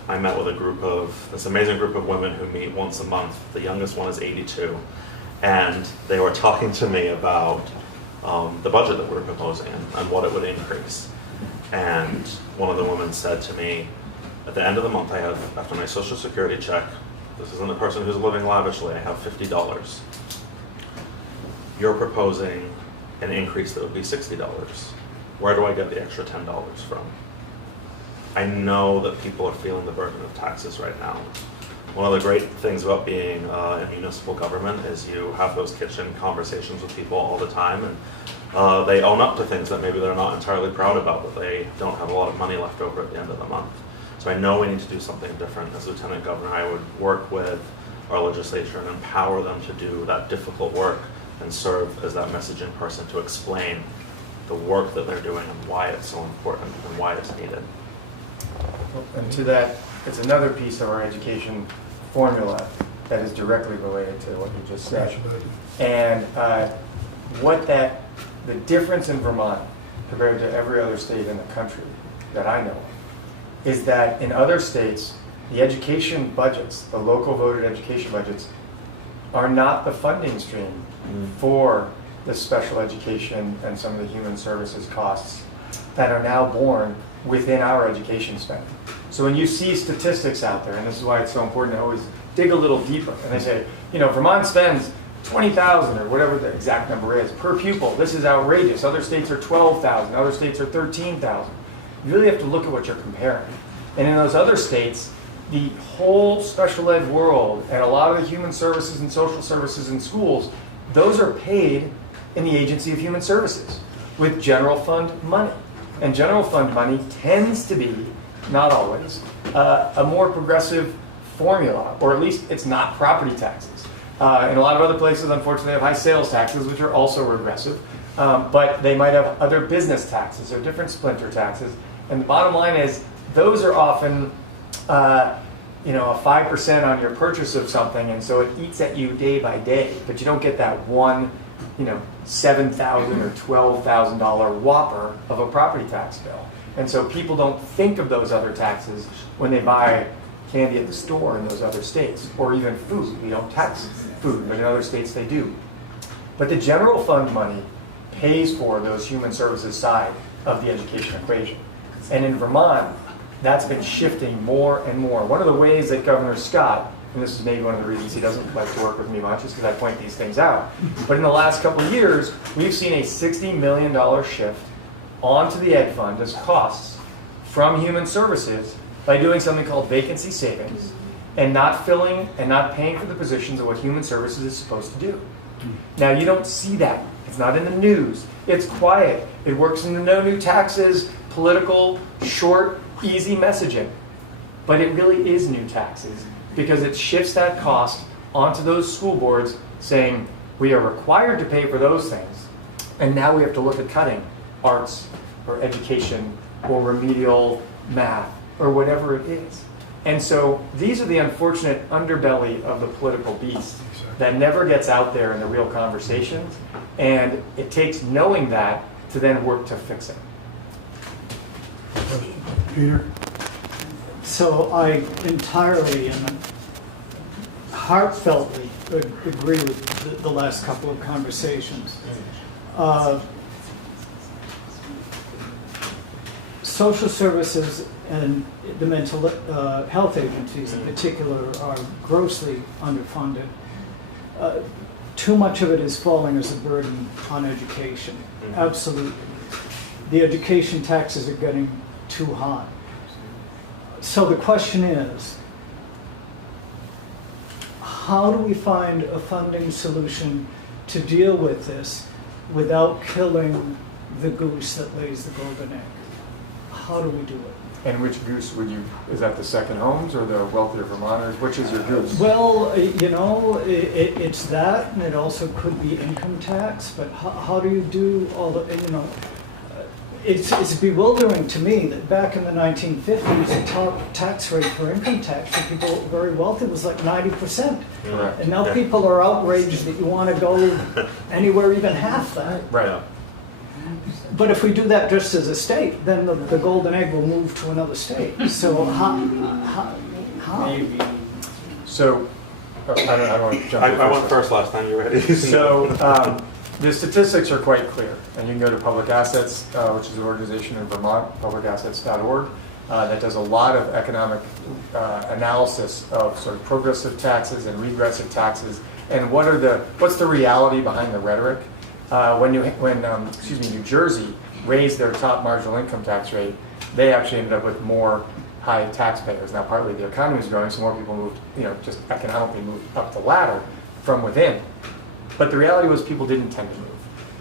I met with this amazing group of women who meet once a month. The youngest one is 82. And they were talking to me about the budget that we're proposing and what it would increase. And one of the women said to me, at the end of the month, I have, after my Social Security check, this isn't a person who's living lavishly, I have $50. You're proposing an increase that would be $60. Where do I get the extra $10 from? I know that people are feeling the burden of taxes right now. One of the great things about being in municipal government is you have those kitchen conversations with people all the time, and they own up to things that maybe they're not entirely proud about, but they don't have a lot of money left over at the end of the month. So I know we need to do something different. As Lieutenant Governor, I would work with our legislature and empower them to do that difficult work and serve as that messaging person to explain the work that they're doing and why it's so important and why it's needed. And to that, it's another piece of our education formula that is directly related to what you just said. And the difference in Vermont compared to every other state in the country that I know of, is that in other states, the education budgets, the local voted education budgets, are not the funding stream for the special education and some of the human services costs that are now borne within our education spending. So when you see statistics out there, and this is why it's so important to always dig a little deeper, and they say, Vermont spends $20,000 or whatever the exact number is per pupil. This is outrageous. Other states are $12,000. Other states are $13,000. You really have to look at what you're comparing. And in those other states, the whole special ed world and a lot of the human services and social services in schools, those are paid in the Agency of Human Services with general fund money. And general fund money tends to be, not always, a more progressive formula, or at least it's not property taxes. In a lot of other places, unfortunately, they have high sales taxes, which are also regressive, but they might have other business taxes or different splinter taxes. And the bottom line is, those are often, a 5% on your purchase of something, and so it eats at you day by day. But you don't get that one, $7,000 or $12,000 whopper of a property tax bill. And so people don't think of those other taxes when they buy candy at the store in those other states, or even food. We don't tax food, but in other states they do. But the general fund money pays for those human services side of the education equation. And in Vermont, that's been shifting more and more. One of the ways that Governor Scott, and this is maybe one of the reasons he doesn't like to work with me much, is because I point these things out. But in the last couple of years, we've seen a $60 million shift onto the ed fund as costs from human services by doing something called vacancy savings and not filling and not paying for the positions of what human services is supposed to do. Now, you don't see that. It's not in the news. It's quiet. It works in the no new taxes, political, short, easy messaging. But it really is new taxes because it shifts that cost onto those school boards saying, we are required to pay for those things, and now we have to look at cutting arts or education or remedial math or whatever it is. And so these are the unfortunate underbelly of the political beast that never gets out there in the real conversations, and it takes knowing that to then work to fix it. Peter? So I entirely and heartfeltly agree with the last couple of conversations. Social services and the mental health agencies in particular are grossly underfunded. Too much of it is falling as a burden on education. Absolutely. The education taxes are getting too high. So the question is, how do we find a funding solution to deal with this without killing the goose that lays the golden egg? How do we do it? And which goose would you, is that the second homes or the wealthier Vermonters? Which is your goose? Well, it's that, and it also could be income tax, but how do you do all the, it's bewildering to me that back in the 1950s, the top tax rate for income tax for people very wealthy was like 90%. Correct. And now people are outraged that you want to go anywhere even half that. Right. But if we do that just as a state, then the golden egg will move to another state. So how? So I don't want to jump in I went first last time, you ready? So the statistics are quite clear, and you can go to Public Assets, which is an organization in Vermont, publicassets.org, that does a lot of economic analysis of sort of progressive taxes and regressive taxes, and what's the reality behind the rhetoric. When New Jersey raised their top marginal income tax rate, they actually ended up with more high taxpayers. Now, partly the economy is growing, so more people moved, just economically moved up the ladder from within. But the reality was people didn't tend to move.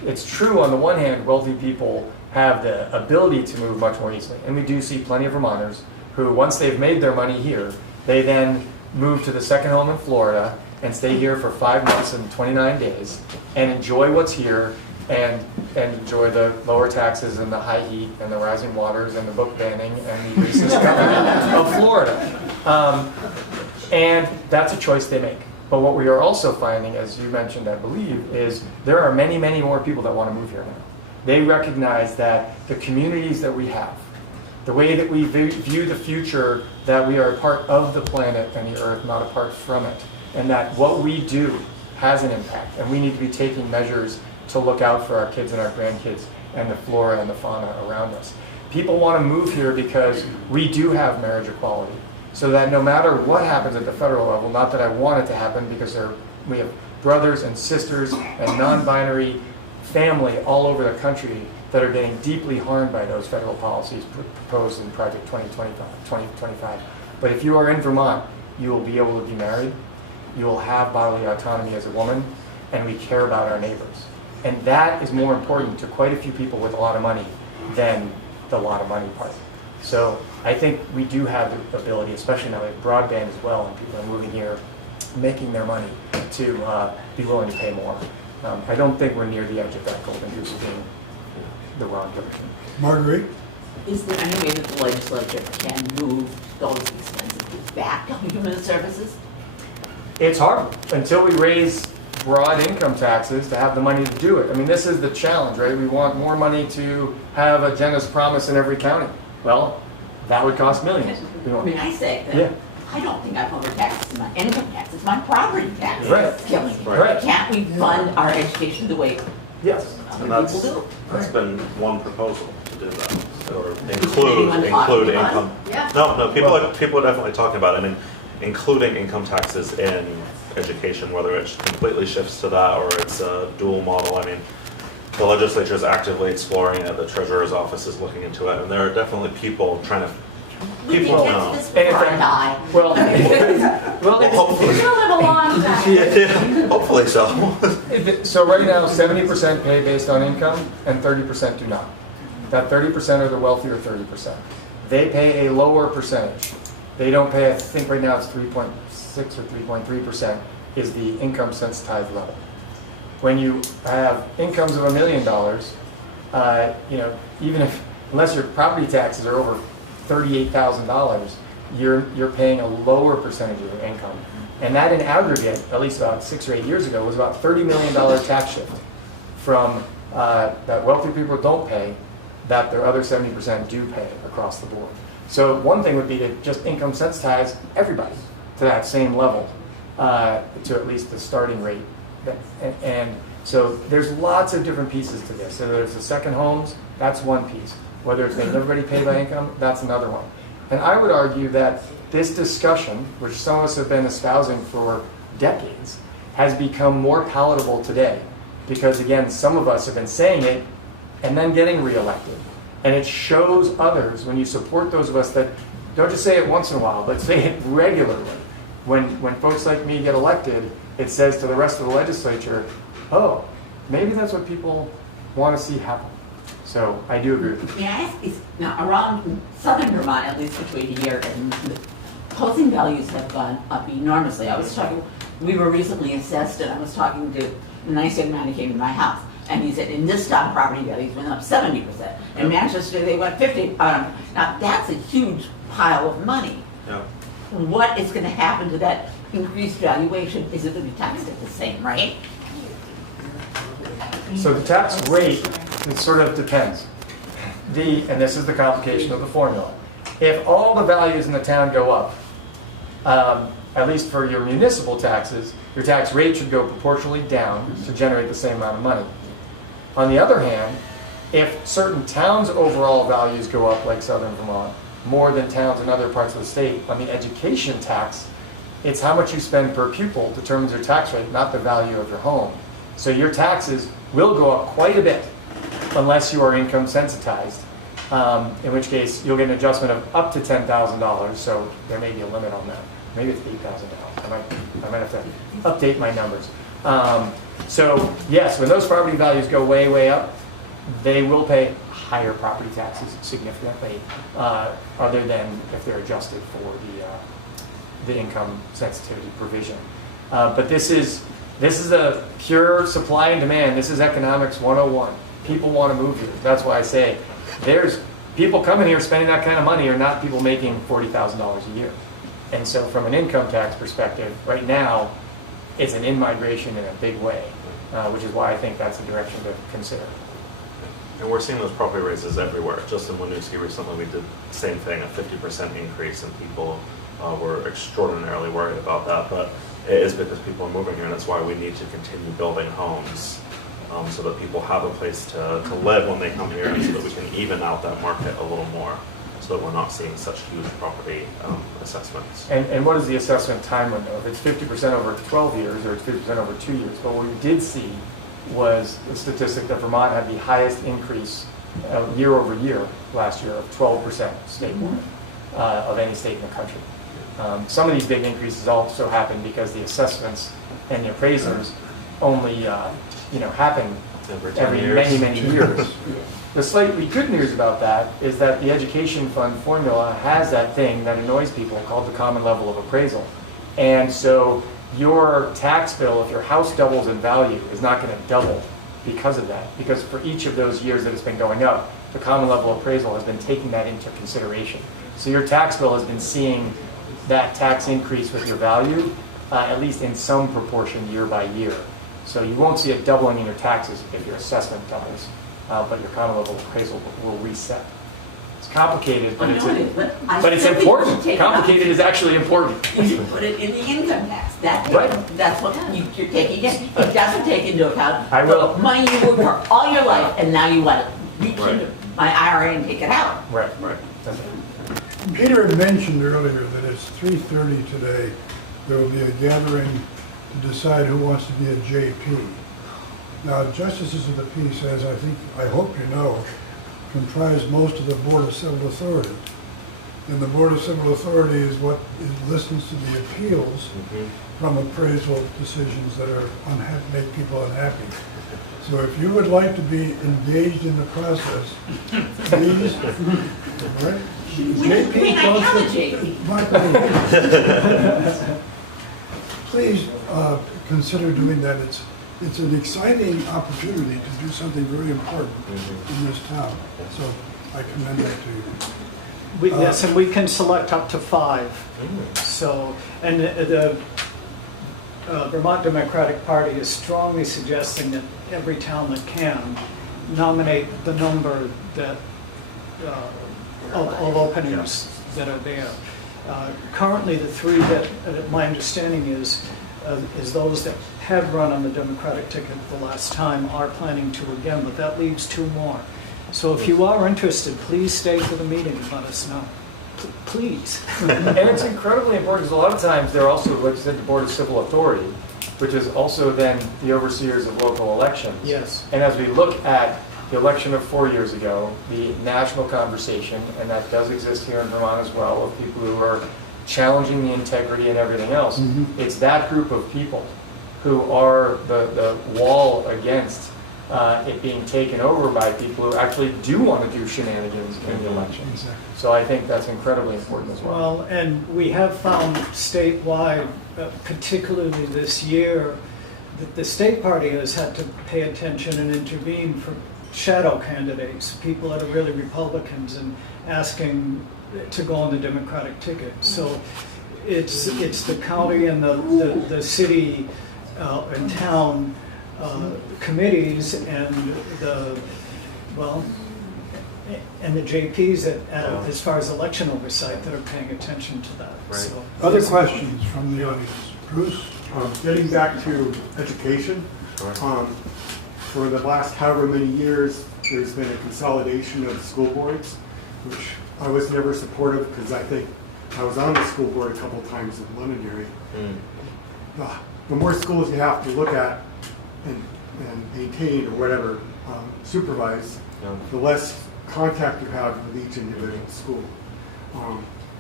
It's true, on the one hand, wealthy people have the ability to move much more easily. And we do see plenty of Vermonters who, once they've made their money here, they then move to the second home in Florida and stay here for 5 months and 29 days and enjoy what's here and enjoy the lower taxes and the high heat and the rising waters and the book banning and the racist government of Florida. And that's a choice they make. But what we are also finding, as you mentioned, I believe, is there are many, many more people that want to move here now. They recognize that the communities that we have, the way that we view the future, that we are a part of the planet and the earth, not apart from it, and that what we do has an impact, and we need to be taking measures to look out for our kids and our grandkids and the flora and the fauna around us. People want to move here because we do have marriage equality, so that no matter what happens at the federal level, not that I want it to happen, because we have brothers and sisters and non-binary family all over the country that are getting deeply harmed by those federal policies proposed in Project 2025. But if you are in Vermont, you will be able to be married, you will have bodily autonomy as a woman, and we care about our neighbors. And that is more important to quite a few people with a lot of money than the lot of money part. So I think we do have the ability, especially now with broadband as well, and people are moving here, making their money, to be willing to pay more. I don't think we're near the edge of that golden goose being the wrong direction. Marguerite? Is there any way that the legislature can move those expenses back on human services? It's hard until we raise broad income taxes to have the money to do it. I mean, this is the challenge, right? We want more money to have a Jenna's Promise in every county. Well, that would cost millions. I mean, I say that. Yeah. I don't think I'm overtaxed my income taxes, my property taxes. Right. It's killing me. Right. Can't we fund our education the way Yes. And other people do? that's been one proposal to do that, or anyone include talking about income. Yeah. No, people are definitely talking about it. I mean, including income taxes in education, whether it completely shifts to that or it's a dual model. I mean, the legislature is actively exploring it. The treasurer's office is looking into it, and there are definitely people trying to. We People can know. get this before I die. Well, Hopefully. You'll live a long time. Yeah, hopefully so. So right now, 70% pay based on income and 30% do not. That 30% are the wealthier 30%. They pay a lower percentage. They don't pay, I think right now it's 3.6 or 3.3% is the income sensitized level. When you have incomes of $1 million, unless your property taxes are over $38,000, you're paying a lower percentage of your income. And that in aggregate, at least about 6 or 8 years ago, was about $30 million tax shift from that wealthy people don't pay, that their other 70% do pay across the board. So one thing would be to just income sensitize everybody to that same level, to at least the starting rate. And so there's lots of different pieces to this. So there's the second homes, that's one piece. Whether it's making everybody pay by income, that's another one. And I would argue that this discussion, which some of us have been espousing for decades, has become more palatable today. Because again, some of us have been saying it and then getting reelected. And it shows others, when you support those of us that don't just say it once in a while, but say it regularly. When folks like me get elected, it says to the rest of the legislature, oh, maybe that's what people want to see happen. So I do agree with you. May I ask, now around southern Vermont, at least between here and housing values have gone up enormously. We were recently assessed, and I was talking to a nice young man who came to my house, and he said in this town property values went up 70%. In Manchester they went 50%. Now that's a huge pile of money. Yeah. What is going to happen to that increased valuation? Is it going to be taxed at the same rate? So the tax rate, it sort of depends. And this is the complication of the formula. If all the values in the town go up, at least for your municipal taxes, your tax rate should go proportionally down to generate the same amount of money. On the other hand, if certain towns' overall values go up, like Southern Vermont, more than towns in other parts of the state, on the education tax, it's how much you spend per pupil determines your tax rate, not the value of your home. So your taxes will go up quite a bit unless you are income sensitized, in which case you'll get an adjustment of up to $10,000, so there may be a limit on that. Maybe it's $8,000. I might have to update my numbers. So yes, when those property values go way, way up, they will pay higher property taxes significantly, other than if they're adjusted for the income sensitivity provision. But this is a pure supply and demand. This is economics 101. People want to move here. That's why I say there's people coming here spending that kind of money are not people making $40,000 a year. And so from an income tax perspective, right now, it's an in-migration in a big way, which is why I think that's the direction to consider. And we're seeing those property raises everywhere. Just in Winooski recently, we did the same thing, a 50% increase, and people were extraordinarily worried about that. But it is because people are moving here, and that's why we need to continue building homes so that people have a place to live when they come here, and so that we can even out that market a little more, so that we're not seeing such huge property assessments. And what is the assessment time window? If it's 50% over 12 years or it's 50% over 2 years. But what we did see was the statistic that Vermont had the highest increase year over year last year of 12% statewide of any state in the country. Some of these big increases also happen because the assessments and the appraisers only happen every many years. The slightly good news about that is that the education fund formula has that thing that annoys people called the common level of appraisal. And so your tax bill, if your house doubles in value, is not going to double because of that. Because for each of those years that it's been going up, the common level appraisal has been taking that into consideration. So your tax bill has been seeing that tax increase with your value, at least in some proportion year by year. So you won't see a doubling in your taxes if your assessment doubles, but your common level appraisal will reset. It's complicated, but it's important. Complicated is actually important. You should put it in the income tax. That's what you're taking in. It doesn't take into account the money you worked for all your life, and now you want to reach into my IRA and take it out. Right. Peter had mentioned earlier that it's 3:30 today. There will be a gathering to decide who wants to be a JP. Now, justices of the peace, as I hope you know, comprise most of the Board of Civil Authority. And the Board of Civil Authority is what listens to the appeals from appraisal decisions that are make people unhappy. So if you would like to be engaged in the process, please, right? Please consider doing that. It's an exciting opportunity to do something very important in this town. So I commend that to you. Yes, and we can select up to 5. So, and the Vermont Democratic Party is strongly suggesting that every town that can nominate the number that of openings that are there. Currently, the 3 that my understanding is those that had run on the Democratic ticket the last time are planning to again, but that leaves 2 more. So if you are interested, please stay for the meeting and let us know. Please. And it's incredibly important because a lot of times they're also, like you said, the Board of Civil Authority, which is also then the overseers of local elections. Yes. And as we look at the election of 4 years ago, the national conversation, and that does exist here in Vermont as well, of people who are challenging the integrity and everything else, it's that group of people who are the wall against it being taken over by people who actually do want to do shenanigans in the elections. Exactly. So I think that's incredibly important as well. Well, and we have found statewide, particularly this year, that the state party has had to pay attention and intervene for shadow candidates, people that are really Republicans, and asking to go on the Democratic ticket. So it's the county and the city and town committees and and the JPs as far as election oversight that are paying attention to that. Right. So, Other questions from the audience? Bruce? Getting back to education, Sure. for the last however many years, there's been a consolidation of school boards, which I was never supportive because I think I was on the school board a couple times in Londonderry. The more schools you have to look at and maintain or whatever, supervise, Yeah. the less contact you have with each individual school.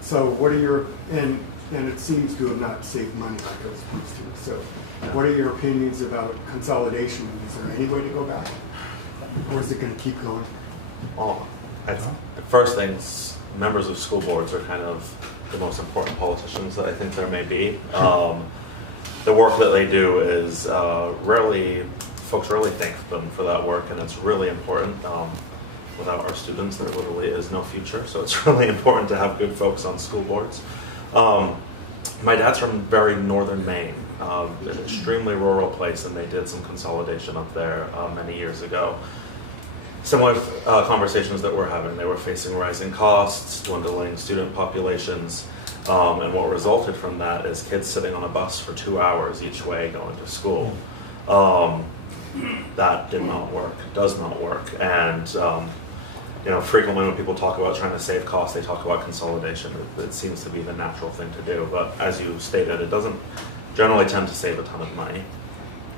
So what are your, and it seems to have not saved money like it was supposed to. So what are your opinions about consolidation? Is there any way to go back? Or is it going to keep going? Well, first things, members of school boards are kind of the most important politicians that I think there may be. The work that they do is folks rarely thank them for that work, and it's really important. Without our students, there literally is no future, so it's really important to have good folks on school boards. My dad's from very northern Maine, an extremely rural place, and they did some consolidation up there many years ago. Similar conversations that we're having. They were facing rising costs, dwindling student populations, and what resulted from that is kids sitting on a bus for 2 hours each way going to school. That did not work, does not work, and frequently when people talk about trying to save costs, they talk about consolidation. It seems to be the natural thing to do, but as you stated, it doesn't generally tend to save a ton of money,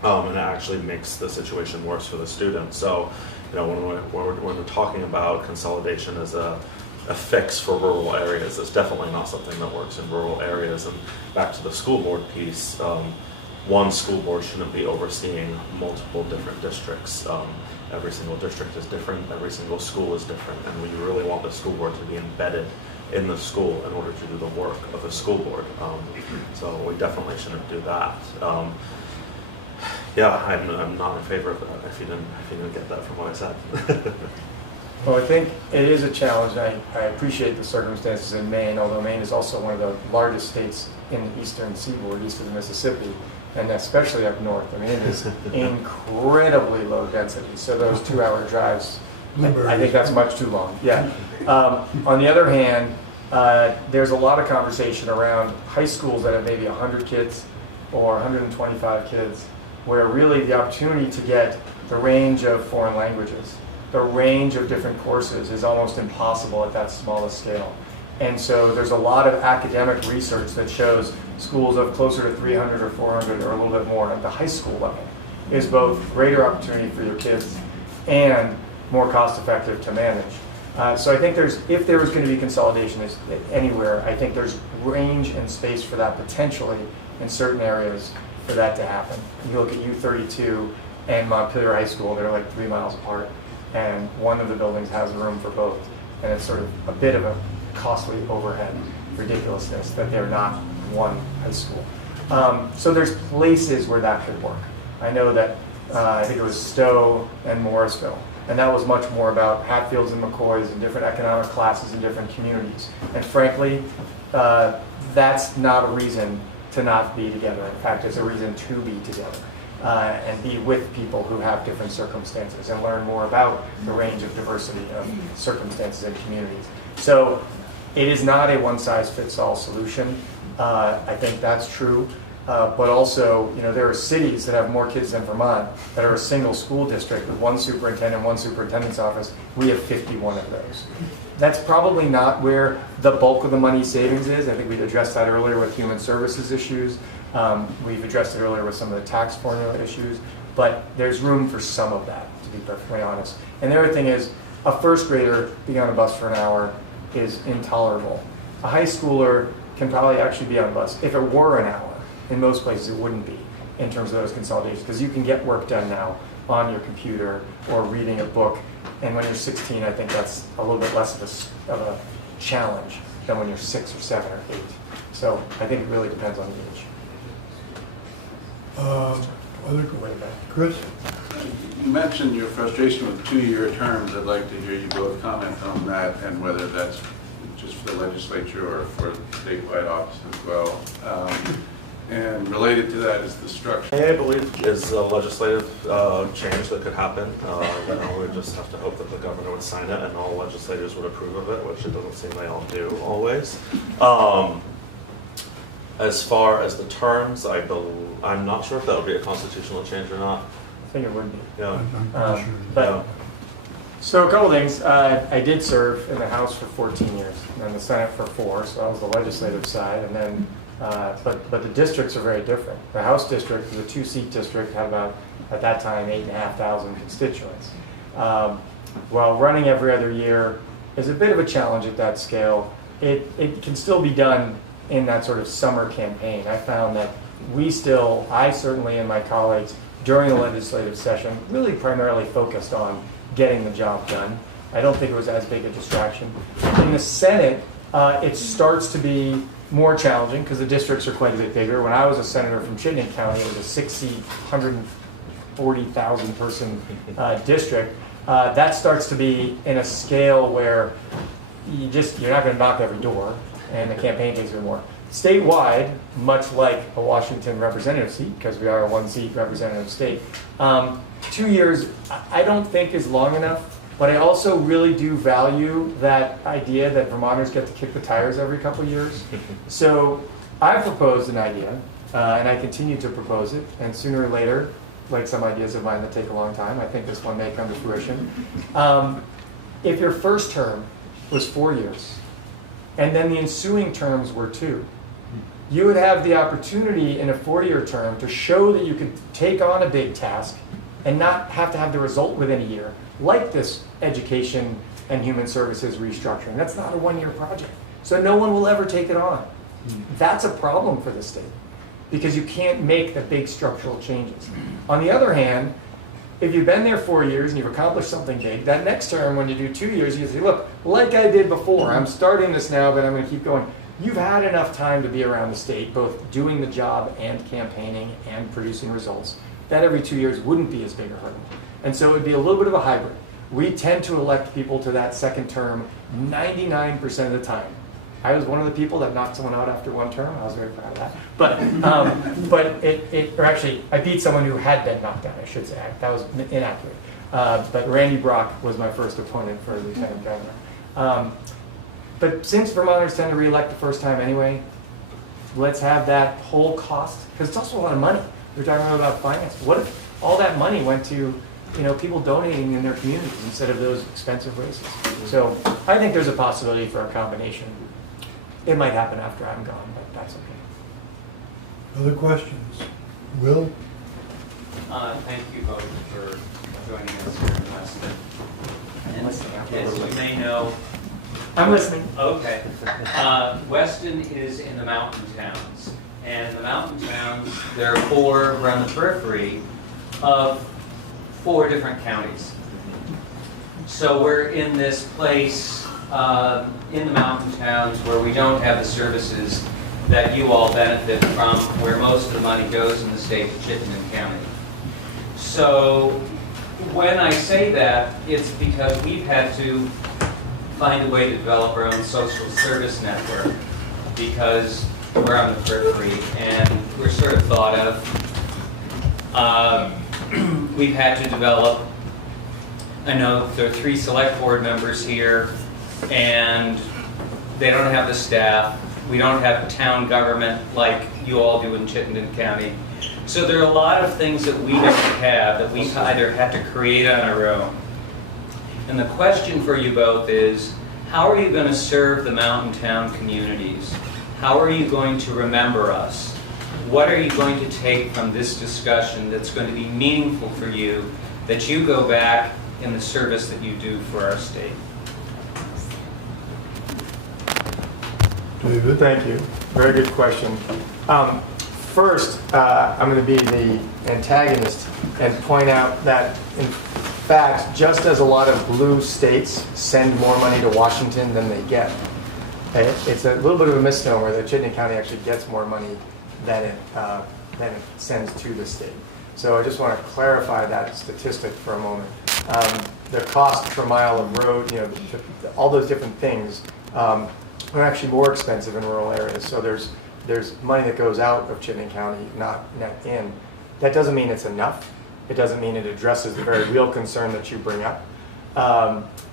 and it actually makes the situation worse for the students. So, when we're talking about consolidation as a fix for rural areas, it's definitely not something that works in rural areas. And back to the school board piece, one school board shouldn't be overseeing multiple different districts. Every single district is different, every single school is different, and we really want the school board to be embedded in the school in order to do the work of a school board. So we definitely shouldn't do that. I'm not in favor of that, if you didn't get that from what I said. Well, I think it is a challenge. I appreciate the circumstances in Maine, although Maine is also one of the largest states in the eastern seaboard, east of the Mississippi, and especially up north. I mean, it is incredibly low density. So those 2-hour drives, I think that's much too long. Yeah. On the other hand, there's a lot of conversation around high schools that have maybe 100 kids or 125 kids, where really the opportunity to get the range of foreign languages, the range of different courses is almost impossible at that smallest scale. And so there's a lot of academic research that shows schools of closer to 300 or 400 or a little bit more at the high school level is both greater opportunity for your kids and more cost effective to manage. So I think if there was going to be consolidation anywhere, I think there's range and space for that potentially in certain areas for that to happen. You look at U32 and Montpelier High School, they're like 3 miles apart, and one of the buildings has room for both, and it's sort of a bit of a costly overhead ridiculousness that they're not one high school. So there's places where that could work. I know that I think it was Stowe and Morrisville, and that was much more about Hatfields and McCoys and different economic classes in different communities. And frankly, that's not a reason to not be together. In fact, it's a reason to be together and be with people who have different circumstances and learn more about the range of diversity of circumstances and communities. So it is not a one-size-fits-all solution. I think that's true. But also, there are cities that have more kids than Vermont that are a single school district with one superintendent, one superintendent's office. We have 51 of those. That's probably not where the bulk of the money savings is. I think we addressed that earlier with human services issues. We've addressed it earlier with some of the tax formula issues. But there's room for some of that, to be perfectly honest. And the other thing is, a first grader being on a bus for an hour is intolerable. A high schooler can probably actually be on a bus. If it were an hour, in most places it wouldn't be in terms of those consolidations, because you can get work done now on your computer or reading a book. And when you're 16, I think that's a little bit less of a challenge than when you're 6 or 7 or 8. So I think it really depends on the age. Chris? You mentioned your frustration with 2-year terms. I'd like to hear you both comment on that and whether that's just for the legislature or for statewide office as well. And related to that is the structure. I believe is a legislative change that could happen. We just have to hope that the governor would sign it and all legislators would approve of it, which it doesn't seem they all do always. As far as the terms, I'm not sure if that would be a constitutional change or not. I think it would be. Yeah. I'm pretty sure. But, so a couple things. I did serve in the House for 14 years, and then the Senate for 4, so that was the legislative side. And then, but the districts are very different. The House district was a 2-seat district, had about, at that time, 8,500 constituents. While running every other year is a bit of a challenge at that scale, it can still be done in that sort of summer campaign. I found that I certainly and my colleagues during the legislative session really primarily focused on getting the job done. I don't think it was as big a distraction. In the Senate, it starts to be more challenging because the districts are quite a bit bigger. When I was a senator from Chittenden County, it was a 6-seat, 140,000 person district. That starts to be in a scale where you're not going to knock every door, and the campaign takes a bit more. Statewide, much like a Washington representative seat, because we are a 1-seat representative state, 2 years I don't think is long enough, but I also really do value that idea that Vermonters get to kick the tires every couple of years. So I proposed an idea, and I continue to propose it, and sooner or later, like some ideas of mine that take a long time, I think this one may come to fruition. If your first term was 4 years, and then the ensuing terms were 2, you would have the opportunity in a 4-year term to show that you could take on a big task and not have to have the result within a year, like this education and human services restructuring. That's not a 1-year project. So no one will ever take it on. That's a problem for the state because you can't make the big structural changes. On the other hand, if you've been there 4 years and you've accomplished something big, that next term when you do 2 years, you say, look, like I did before, I'm starting this now, but I'm going to keep going. You've had enough time to be around the state, both doing the job and campaigning and producing results. That every 2 years wouldn't be as big a hurdle. And so it would be a little bit of a hybrid. We tend to elect people to that second term 99% of the time. I was one of the people that knocked someone out after 1 term. I was very proud of that. But actually, I beat someone who had been knocked out, I should say. That was inaccurate. But Randy Brock was my first opponent for lieutenant governor. But since Vermonters tend to re-elect the first time anyway, let's have that whole cost, because it's also a lot of money. We're talking about finance. What if all that money went to people donating in their communities instead of those expensive races? So I think there's a possibility for a combination. It might happen after I'm gone, but that's okay. Other questions? Will? Thank you both for joining us here in Weston. And as you may know, I'm listening. Okay. Weston is in the mountain towns. And the mountain towns, there are 4 around the periphery of 4 different counties. So we're in this place in the mountain towns where we don't have the services that you all benefit from, where most of the money goes in the state of Chittenden County. So when I say that, it's because we've had to find a way to develop our own social service network because we're on the periphery and we're sort of thought of. We've had to develop, I know there are 3 select board members here and they don't have the staff. We don't have town government like you all do in Chittenden County. So there are a lot of things that we don't have that we either have to create on our own. And the question for you both is, how are you going to serve the mountain town communities? How are you going to remember us? What are you going to take from this discussion that's going to be meaningful for you, that you go back in the service that you do for our state? David? Thank you. Very good question. First, I'm going to be the antagonist and point out that, in fact, just as a lot of blue states send more money to Washington than they get, it's a little bit of a misnomer that Chittenden County actually gets more money than it sends to the state. So I just want to clarify that statistic for a moment. The cost per mile of road, all those different things are actually more expensive in rural areas. So there's there's money that goes out of Chittenden County, not net in. That doesn't mean it's enough. It doesn't mean it addresses the very real concern that you bring up.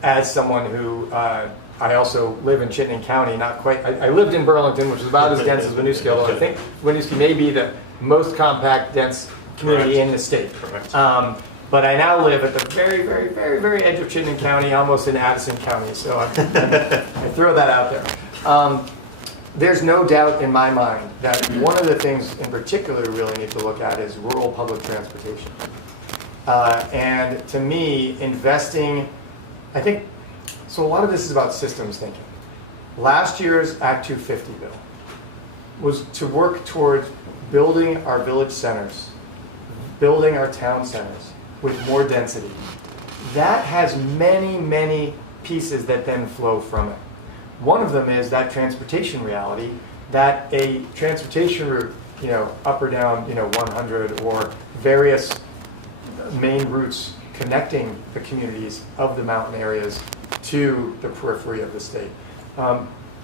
As someone who, I also live in Chittenden County, not quite, I lived in Burlington, which is about as dense as Winooski, although I think Winooski may be the most compact, dense community Correct. in the state. Correct. But I now live at the very, very, very, very edge of Chittenden County, almost in Addison County, so I throw that out there. There's no doubt in my mind that one of the things in particular we really need to look at is rural public transportation. And to me, investing, I think, so a lot of this is about systems thinking. Last year's Act 250 bill was to work towards building our village centers, building our town centers with more density. That has many, many pieces that then flow from it. One of them is that transportation reality, that a transportation route, up or down, 100 or various main routes connecting the communities of the mountain areas to the periphery of the state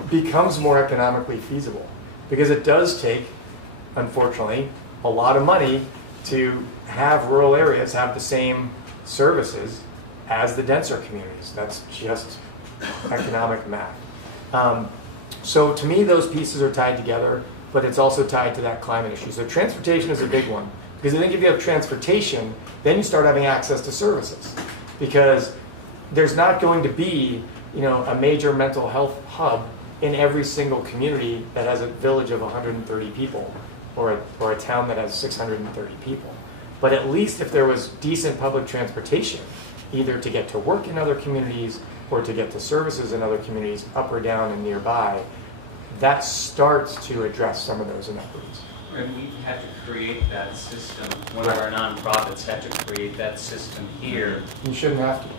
becomes more economically feasible, because it does take, unfortunately, a lot of money to have rural areas have the same services as the denser communities. That's just economic math. So to me, those pieces are tied together, but it's also tied to that climate issue. So transportation is a big one, because I think if you have transportation, then you start having access to services, because there's not going to be, a major mental health hub in every single community that has a village of 130 people, or a town that has 630 people. But at least if there was decent public transportation, either to get to work in other communities or to get to services in other communities up or down and nearby, that starts to address some of those inequities. And we had to create that system. One of our nonprofits had to create that system here. You shouldn't have to.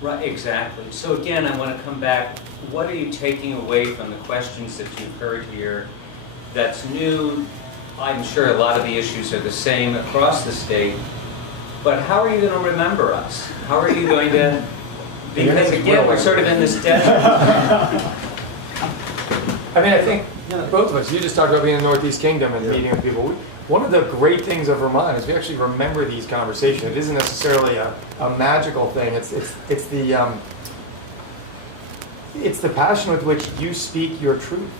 Right, exactly. So again, I want to come back. What are you taking away from the questions that you've heard here that's new? I'm sure a lot of the issues are the same across the state, but how are you going to remember us? How are you going to, because again, we're sort of in this dead. I mean, I think both of us, you just talked about being in the Northeast Kingdom and meeting with people. One of the great things of Vermont is we actually remember these conversations. It isn't necessarily a magical thing. It's the passion with which you speak your truth.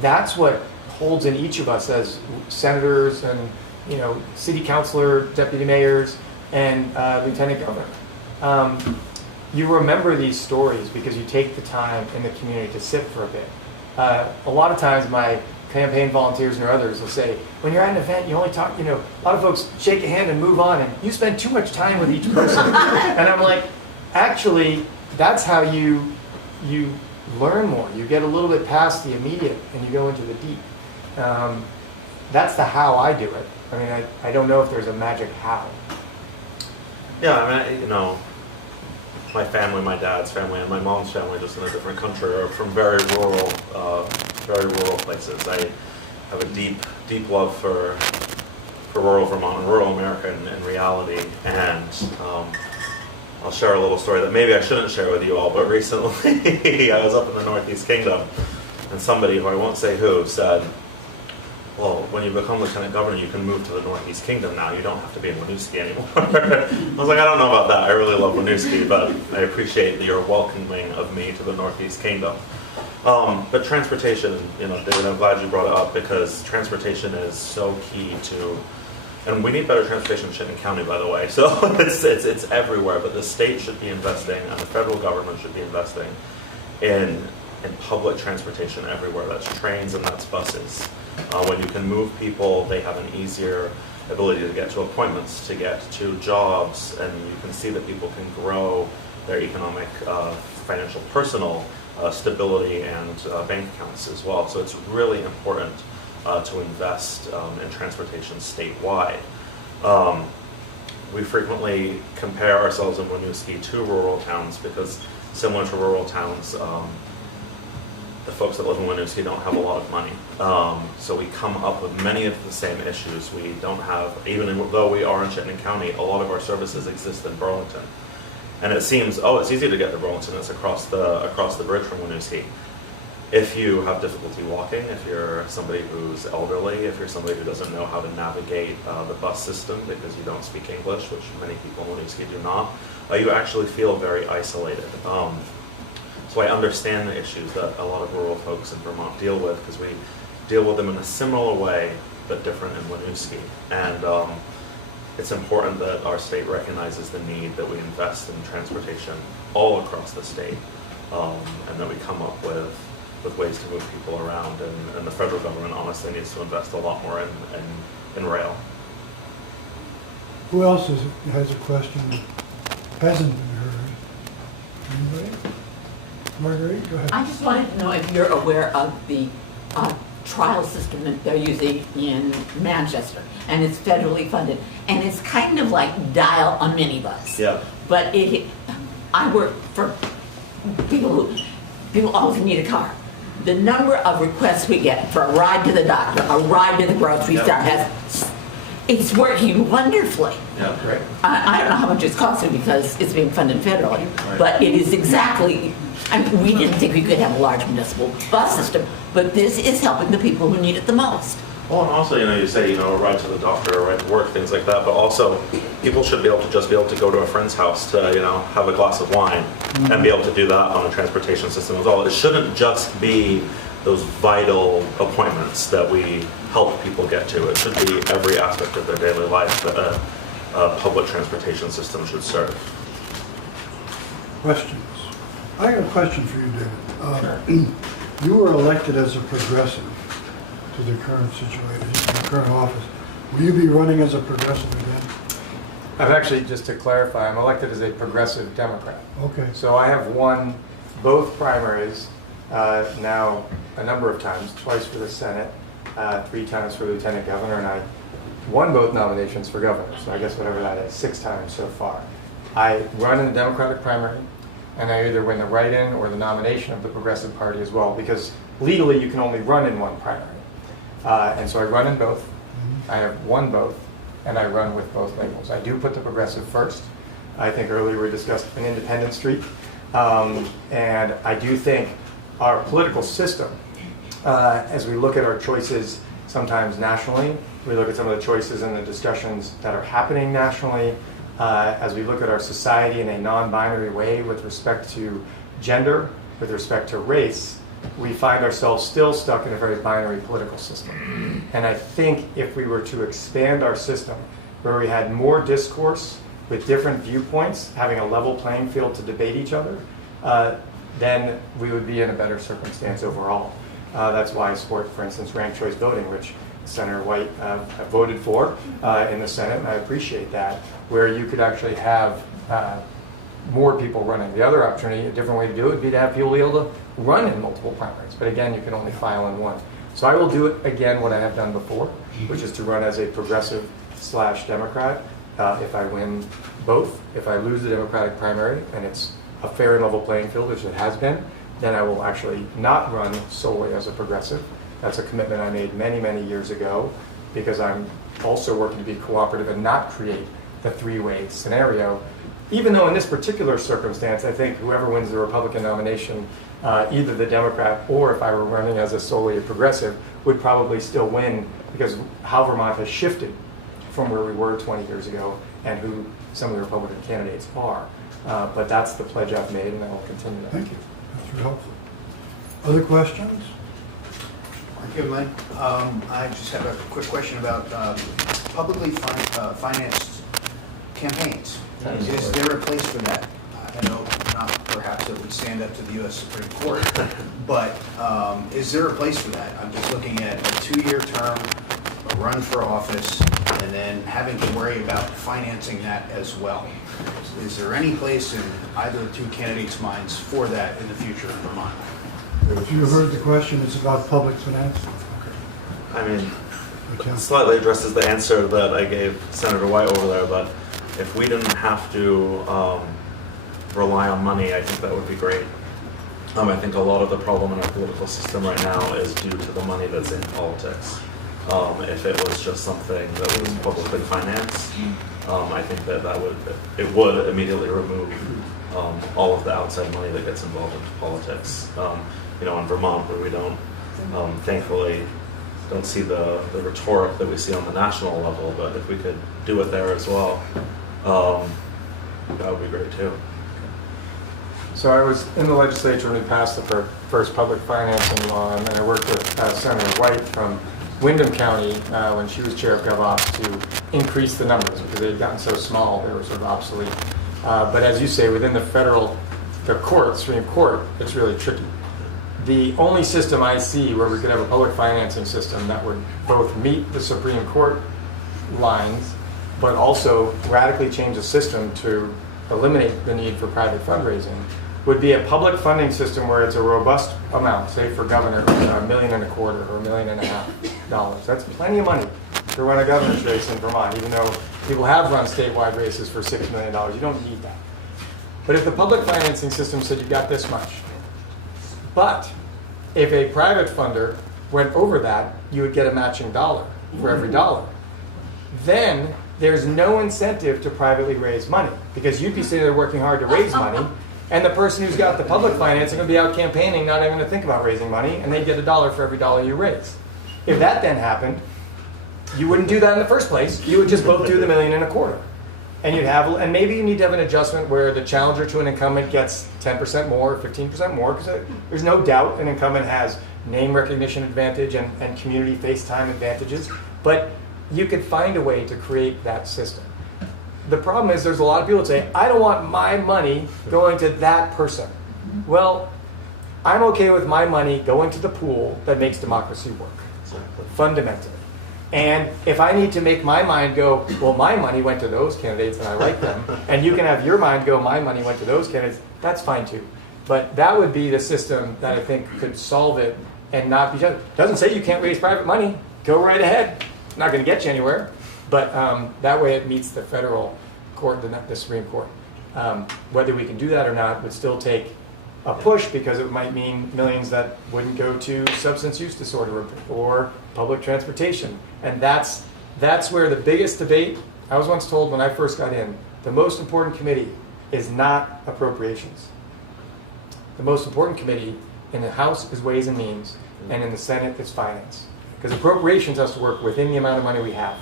That's what holds in each of us as senators and city councilor, deputy mayors, and lieutenant governor. You remember these stories because you take the time in the community to sit for a bit. A lot of times my campaign volunteers and others will say, when you're at an event, you only talk, a lot of folks shake a hand and move on, and you spend too much time with each person. And I'm like, actually, that's how you learn more. You get a little bit past the immediate and you go into the deep. That's the how I do it. I mean, I don't know if there's a magic how. Yeah, I mean, my family, my dad's family, and my mom's family, just in a different country, are from very rural places. I have a deep love for rural Vermont and rural America in reality. And I'll share a little story that maybe I shouldn't share with you all, but recently I was up in the Northeast Kingdom, and somebody, who I won't say who, said, well, when you become lieutenant governor, you can move to the Northeast Kingdom now. You don't have to be in Winooski anymore. I was like, I don't know about that. I really love Winooski, but I appreciate your welcoming of me to the Northeast Kingdom. But transportation, David, I'm glad you brought it up, because transportation is so key to, and we need better transportation in Chittenden County, by the way. So it's everywhere, but the state should be investing, and the federal government should be investing in public transportation everywhere. That's trains and that's buses. When you can move people, they have an easier ability to get to appointments, to get to jobs, and you can see that people can grow their economic, financial, personal stability and bank accounts as well. So it's really important to invest in transportation statewide. We frequently compare ourselves in Winooski to rural towns because, similar to rural towns, the folks that live in Winooski don't have a lot of money. So we come up with many of the same issues. We don't have, even though we are in Chittenden County, a lot of our services exist in Burlington. And it seems, it's easy to get to Burlington, it's across the bridge from Winooski. If you have difficulty walking, if you're somebody who's elderly, if you're somebody who doesn't know how to navigate the bus system because you don't speak English, which many people in Winooski do not, you actually feel very isolated. So I understand the issues that a lot of rural folks in Vermont deal with, because we deal with them in a similar way, but different in Winooski. And it's important that our state recognizes the need that we invest in transportation all across the state, and that we come up with ways to move people around. And the federal government honestly needs to invest a lot more in rail. Who else has a question that hasn't been heard? Anybody? Marguerite, go ahead. I just wanted to know if you're aware of the trial system that they're using in Manchester, and it's federally funded, and it's kind of like dial a minibus. Yeah. But I work for people always need a car. The number of requests we get for a ride to the doctor, a ride to the grocery store, it's working wonderfully. Yeah, great. I don't know how much it's costing because it's being funded federally, but it is exactly, I mean, we didn't think we could have a large municipal bus system, but this is helping the people who need it the most. Well, and also, you say, a ride to the doctor, a ride to work, things like that, but also people should be able to go to a friend's house to, have a glass of wine and be able to do that on a transportation system as well. It shouldn't just be those vital appointments that we help people get to. It should be every aspect of their daily life that a public transportation system should serve. Questions? I got a question for you, David. You were elected as a progressive to the current situation, the current office. Will you be running as a progressive again? I'm actually, just to clarify, I'm elected as a progressive Democrat. Okay. So I have won both primaries now a number of times, twice for the Senate, 3 times for Lieutenant Governor, and I won both nominations for governor, so I guess whatever that is, 6 times so far. I run in the Democratic primary, and I either win the write-in or the nomination of the Progressive Party as well, because legally you can only run in one primary. And so I run in both, I have won both, and I run with both labels. I do put the Progressive first. I think earlier we discussed an independent streak, and I do think our political system, as we look at our choices sometimes nationally, we look at some of the choices and the discussions that are happening nationally, as we look at our society in a non-binary way with respect to gender, with respect to race, we find ourselves still stuck in a very binary political system. And I think if we were to expand our system, where we had more discourse with different viewpoints, having a level playing field to debate each other, then we would be in a better circumstance overall. That's why I support, for instance, ranked choice voting, which Senator White voted for in the Senate, and I appreciate that, where you could actually have more people running. The other opportunity, a different way to do it, would be to have people be able to run in multiple primaries, but again, you can only file in one. So I will do it again what I have done before, which is to run as a progressive / Democrat if I win both. If I lose the Democratic primary and it's a fair and level playing field, which it has been, then I will actually not run solely as a progressive. That's a commitment I made many, many years ago, because I'm also working to be cooperative and not create the 3-way scenario. Even though in this particular circumstance, I think whoever wins the Republican nomination, either the Democrat or if I were running as a solely a progressive, would probably still win, because how Vermont has shifted from where we were 20 years ago and who some of the Republican candidates are. But that's the pledge I've made, and I will continue that. Thank you. That's very helpful. Other questions? Thank you, Lynn. I just have a quick question about publicly financed campaigns. Is there a place for that? I know not perhaps it would stand up to the U.S. Supreme Court, but is there a place for that? I'm just looking at a 2-year term, a run for office, and then having to worry about financing that as well. Is there any place in either of the 2 candidates' minds for that in the future in Vermont? If you heard the question, it's about public finance. I mean, it slightly addresses the answer that I gave Senator White over there, but if we didn't have to rely on money, I think that would be great. I think a lot of the problem in our political system right now is due to the money that's in politics. If it was just something that was publicly financed, I think it would immediately remove all of the outside money that gets involved into politics. in Vermont, where we don't, thankfully, don't see the rhetoric that we see on the national level, but if we could do it there as well, that would be great too. So I was in the legislature when we passed the first public financing law, and I worked with Senator White from Windham County when she was chair of GovOps to increase the numbers because they had gotten so small they were sort of obsolete. But as you say, within the court, Supreme Court, it's really tricky. The only system I see where we could have a public financing system that would both meet the Supreme Court lines, but also radically change the system to eliminate the need for private fundraising, would be a public funding system where it's a robust amount, say for governor, $1.25 million or $1.5 million. That's plenty of money to run a governor's race in Vermont, even though people have run statewide races for $6 million. You don't need that. But if the public financing system said you got this much, but if a private funder went over that, you would get a matching dollar for every dollar. Then there's no incentive to privately raise money because you'd be sitting there working hard to raise money, and the person who's got the public financing would be out campaigning, not even to think about raising money, and they'd get $1 for every dollar you raise. If that then happened, you wouldn't do that in the first place. You would just both do the $1.25 million. And maybe you need to have an adjustment where the challenger to an incumbent gets 10% more, 15% more, because there's no doubt an incumbent has name recognition advantage and community FaceTime advantages, but you could find a way to create that system. The problem is there's a lot of people that say, I don't want my money going to that person. Well, I'm okay with my money going to the pool that makes democracy work, fundamentally. And if I need to make my mind go, well, my money went to those candidates and I like them, and you can have your mind go, my money went to those candidates, that's fine too. But that would be the system that I think could solve it and not be judged. Doesn't say you can't raise private money. Go right ahead. Not going to get you anywhere. But that way it meets the federal court, the Supreme Court. Whether we can do that or not would still take a push because it might mean millions that wouldn't go to substance use disorder or public transportation. And that's where the biggest debate, I was once told when I first got in, the most important committee is not appropriations. The most important committee in the House is Ways and Means, and in the Senate is Finance. Because appropriations has to work within the amount of money we have.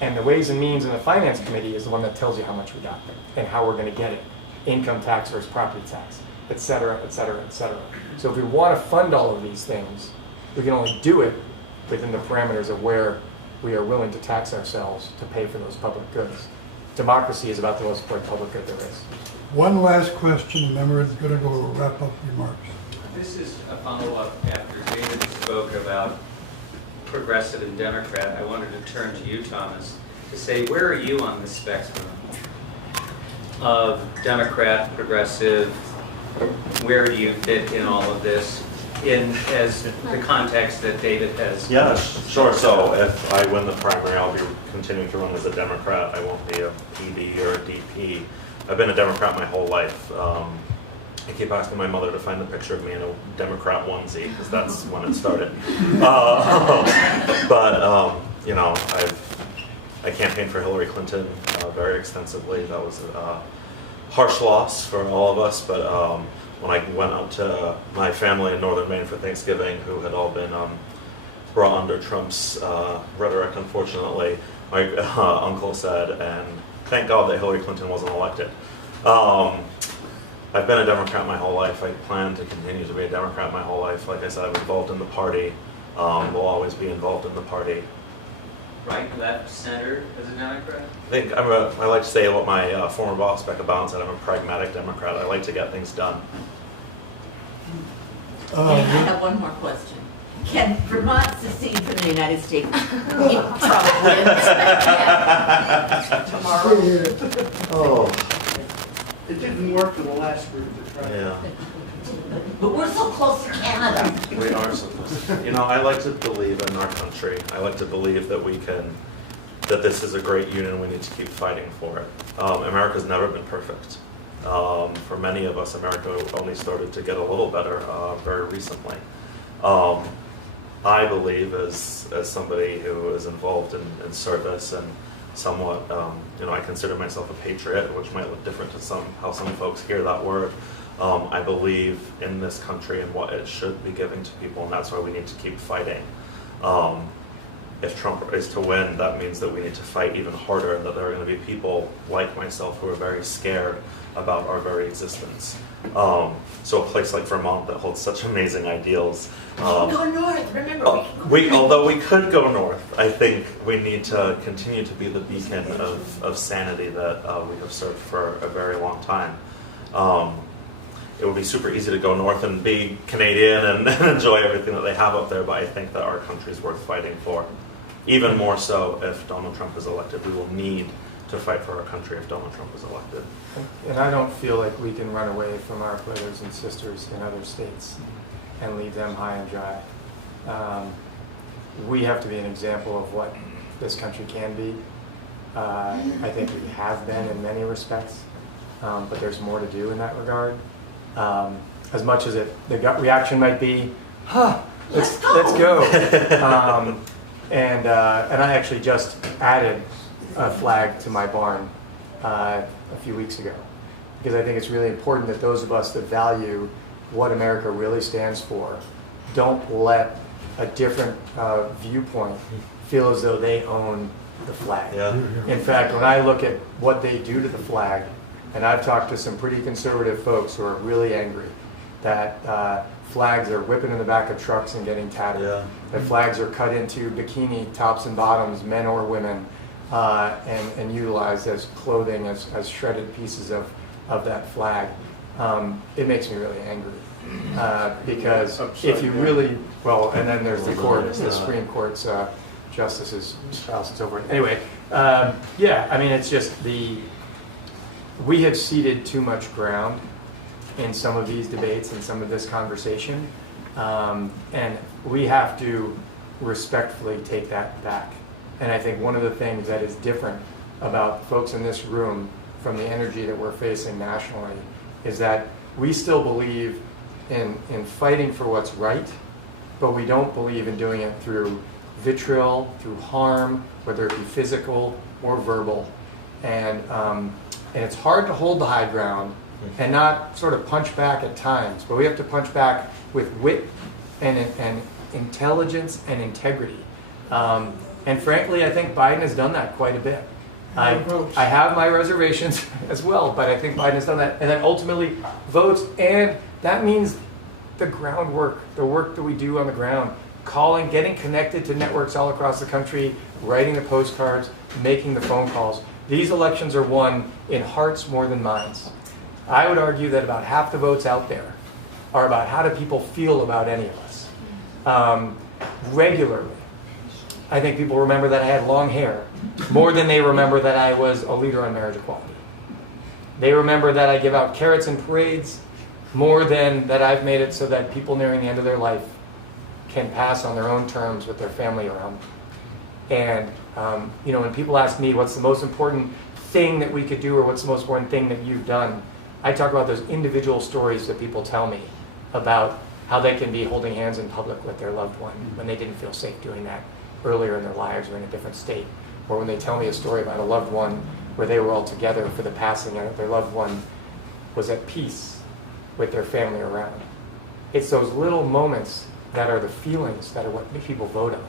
And the Ways and Means in the Finance Committee is the one that tells you how much we got and how we're going to get it. Income tax versus property tax, et cetera, et cetera, et cetera. So if we want to fund all of these things, we can only do it within the parameters of where we are willing to tax ourselves to pay for those public goods. Democracy is about the most important public good there is. One last question, and then we're going to go to wrap-up remarks. This is a follow-up after David spoke about progressive and Democrat. I wanted to turn to you, Thomas, to say, where are you on the spectrum of Democrat, progressive? Where do you fit in all of this as the context that David has? Yeah, sure. So if I win the primary, I'll be continuing to run as a Democrat. I won't be a PD or a DP. I've been a Democrat my whole life. I keep asking my mother to find a picture of me in a Democrat onesie because that's when it started. I campaigned for Hillary Clinton very extensively. That was a harsh loss for all of us. But when I went out to my family in northern Maine for Thanksgiving, who had all been brought under Trump's rhetoric, unfortunately, my uncle said, and thank God that Hillary Clinton wasn't elected. I've been a Democrat my whole life. I plan to continue to be a Democrat my whole life. Like I said, I'm involved in the party. Will always be involved in the party. Right, left, center as a Democrat? I think I like to say what my former boss, Becca Bound, said. I'm a pragmatic Democrat. I like to get things done. I have one more question. Can Vermont secede from the United States if Trump wins? Tomorrow? Oh. It didn't work for the last group that tried. Yeah. But we're so close to Canada. We are so close. I like to believe in our country. I like to believe that that this is a great union. We need to keep fighting for it. America's never been perfect. For many of us, America only started to get a little better very recently. I believe, as somebody who is involved in service and somewhat, I consider myself a patriot, which might look different to how some folks hear that word. I believe in this country and what it should be giving to people, and that's why we need to keep fighting. If Trump is to win, that means that we need to fight even harder, and that there are going to be people like myself who are very scared about our very existence. So a place like Vermont that holds such amazing ideals. Go north, remember. Although we could go north, I think we need to continue to be the beacon of sanity that we have served for a very long time. It would be super easy to go north and be Canadian and enjoy everything that they have up there, but I think that our country is worth fighting for. Even more so if Donald Trump is elected. We will need to fight for our country if Donald Trump is elected. And I don't feel like we can run away from our brothers and sisters in other states and leave them high and dry. We have to be an example of what this country can be. I think we have been in many respects, but there's more to do in that regard. As much as the gut reaction might be, let's go. And I actually just added a flag to my barn a few weeks ago, because I think it's really important that those of us that value what America really stands for don't let a different viewpoint feel as though they own the flag. Yeah. In fact, when I look at what they do to the flag, and I've talked to some pretty conservative folks who are really angry that flags are whipping in the back of trucks and getting tattered. Yeah. That flags are cut into bikini tops and bottoms, men or women, and utilized as clothing, as shredded pieces of that flag. It makes me really angry. Because if you really, and then there's the court, the Supreme Court's justices, spouse, and so forth. Anyway, it's just we have ceded too much ground in some of these debates and some of this conversation, and we have to respectfully take that back. And I think one of the things that is different about folks in this room from the energy that we're facing nationally is that we still believe in fighting for what's right, but we don't believe in doing it through vitriol, through harm, whether it be physical or verbal. And it's hard to hold the high ground and not sort of punch back at times, but we have to punch back with wit and intelligence and integrity. And frankly, I think Biden has done that quite a bit. I have my reservations as well, but I think Biden has done that. And then ultimately votes, and that means the groundwork, the work that we do on the ground, calling, getting connected to networks all across the country, writing the postcards, making the phone calls. These elections are won in hearts more than minds. I would argue that about half the votes out there are about how do people feel about any of us. Regularly, I think people remember that I had long hair more than they remember that I was a leader on marriage equality. They remember that I give out carrots in parades more than that I've made it so that people nearing the end of their life can pass on their own terms with their family around them. And when people ask me what's the most important thing that we could do or what's the most important thing that you've done, I talk about those individual stories that people tell me about how they can be holding hands in public with their loved one when they didn't feel safe doing that earlier in their lives or in a different state. Or when they tell me a story about a loved one where they were all together for the passing and their loved one was at peace with their family around. It's those little moments that are the feelings that are what people vote on.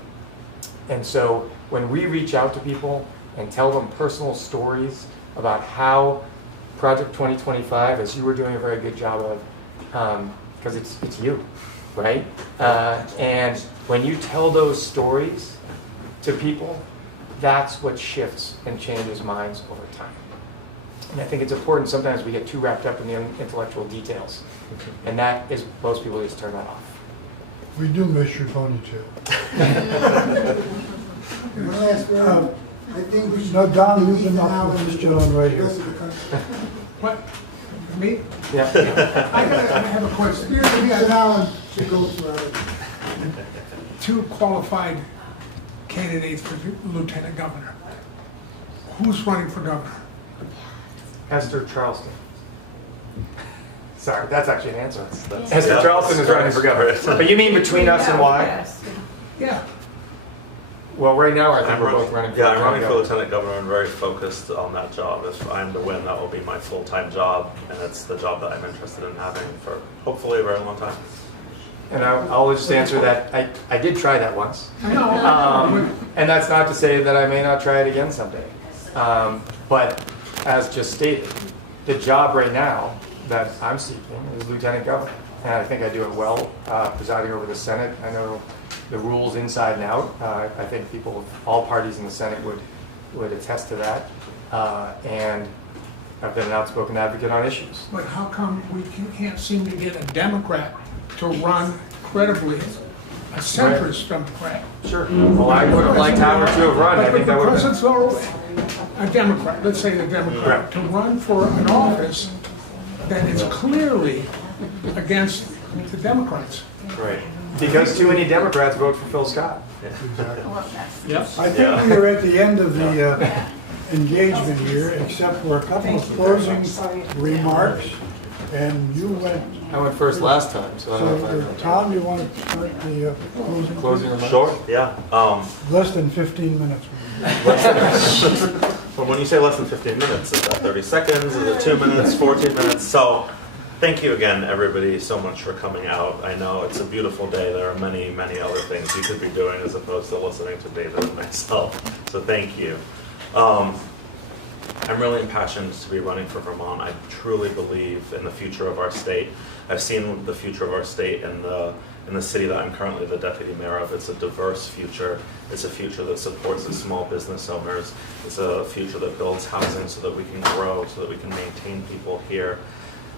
And so when we reach out to people and tell them personal stories about how Project 2025, as you were doing a very good job of, because it's you, right? And when you tell those stories to people, that's what shifts and changes minds over time. And I think it's important, sometimes we get too wrapped up in the intellectual details. And that is, most people just turn that off. We do miss your ponytail. One last word. I think we should. No, Don, you've leave been now up with and this gentleman right the here. rest of the country. What? Me? Yeah. I have a question. Maybe Alan should go through it. Two qualified candidates for lieutenant governor. Who's running for governor? Esther Charleston. Sorry, that's actually an answer. That's- Esther yeah, Charleston is running for governor. that's But you mean between us and why? Yeah. Well, right now, I think I'm we're both running for yeah, I'm running for lieutenant lieutenant governor and very focused on that job. If I'm to win, that will be my full-time job, and it's the job that I'm interested in having for hopefully a very long time. And I'll just answer that. I did try that once. I know. And that's not to say that I may not try it again someday. But as just stated, the job right now that I'm seeking is lieutenant governor. And I think I do it well, presiding over the Senate. I know the rules inside and out. I think people of all parties in the Senate would attest to that. And I've been an outspoken advocate on issues. But how come we can't seem to get a Democrat to run credibly, a centrist Democrat? Sure. Well, I would have liked Howard to have run. I think that would have Because been. it's a Democrat, let's say a Democrat, Right. to run for an office that is clearly against the Democrats. Right. Because too many Democrats vote for Phil Scott. Well, that's- Yep. I think we are at the end of the engagement here, except for a couple of closing remarks, and you went. I went first last time, so I don't know if I. Tom, you want to start the Closing remarks? Sure, yeah. Less than 15 minutes. Well, when you say less than 15 minutes, is that 30 seconds? Is it 2 minutes, 14 minutes? So, thank you again, everybody, so much for coming out. I know it's a beautiful day. There are many, many other things you could be doing as opposed to listening to David and myself. So, thank you. I'm really impassioned to be running for Vermont. I truly believe in the future of our state. I've seen the future of our state in the city that I'm currently the deputy mayor of. It's a diverse future. It's a future that supports the small business owners. It's a future that builds housing so that we can grow, so that we can maintain people here.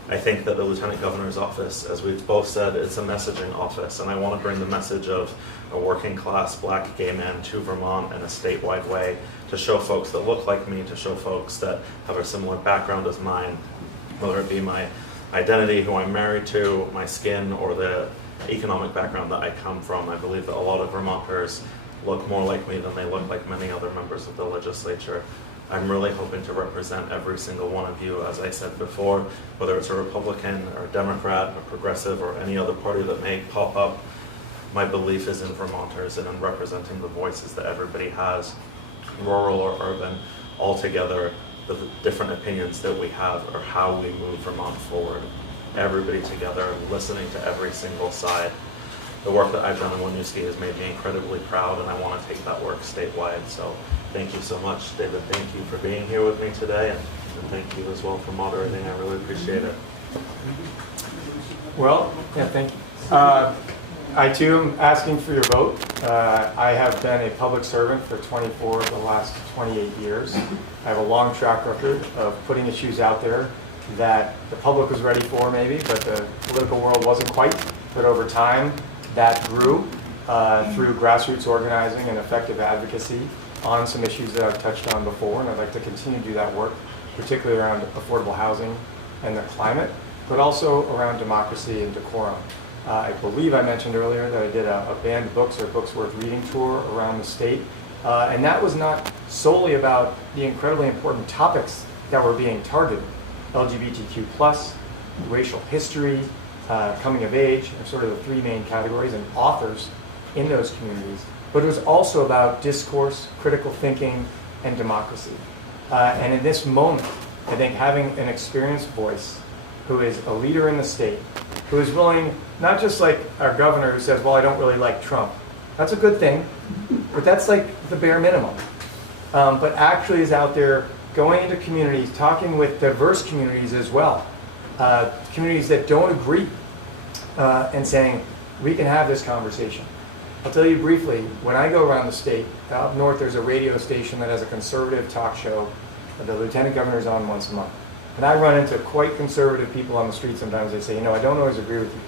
I think that the lieutenant governor's office, as we've both said, it's a messaging office, and I want to bring the message of a working class black gay man to Vermont in a statewide way to show folks that look like me, to show folks that have a similar background as mine, whether it be my identity, who I'm married to, my skin, or the economic background that I come from. I believe that a lot of Vermonters look more like me than they look like many other members of the legislature. I'm really hoping to represent every single one of you, as I said before, whether it's a Republican or a Democrat or progressive or any other party that may pop up. My belief is in Vermonters and in representing the voices that everybody has, rural or urban, all together. The different opinions that we have or how we move Vermont forward. Everybody together, listening to every single side. The work that I've done in Winooski has made me incredibly proud, and I want to take that work statewide. So thank you so much, David. Thank you for being here with me today, and thank you as well for moderating. I really appreciate it. Well, yeah, thank you. I too am asking for your vote. I have been a public servant for 24 of the last 28 years. I have a long track record of putting issues out there that the public was ready for maybe, but the political world wasn't quite. But over time, that grew through grassroots organizing and effective advocacy on some issues that I've touched on before, and I'd like to continue to do that work, particularly around affordable housing and the climate, but also around democracy and decorum. I believe I mentioned earlier that I did a banned books or books worth reading tour around the state, and that was not solely about the incredibly important topics that were being targeted: LGBTQ+, racial history, coming of age, are sort of the three main categories, and authors in those communities. But it was also about discourse, critical thinking, and democracy. And in this moment, I think having an experienced voice who is a leader in the state, who is willing, not just like our governor who says, well, I don't really like Trump. That's a good thing, but that's like the bare minimum. But actually is out there going into communities, talking with diverse communities as well, communities that don't agree, and saying, we can have this conversation. I'll tell you briefly, when I go around the state, up north there's a radio station that has a conservative talk show that the lieutenant governor's on once a month. And I run into quite conservative people on the street sometimes. They say, you know, I don't always agree with you,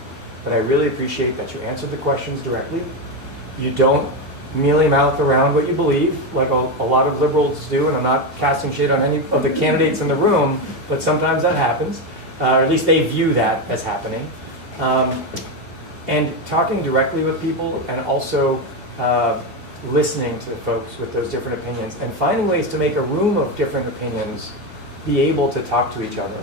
but I really appreciate that you answered the questions directly. You don't mealy-mouth around what you believe, like a lot of liberals do, and I'm not casting shade on any of the candidates in the room, but sometimes that happens, or at least they view that as happening. And talking directly with people, and also listening to folks with those different opinions, and finding ways to make a room of different opinions be able to talk to each other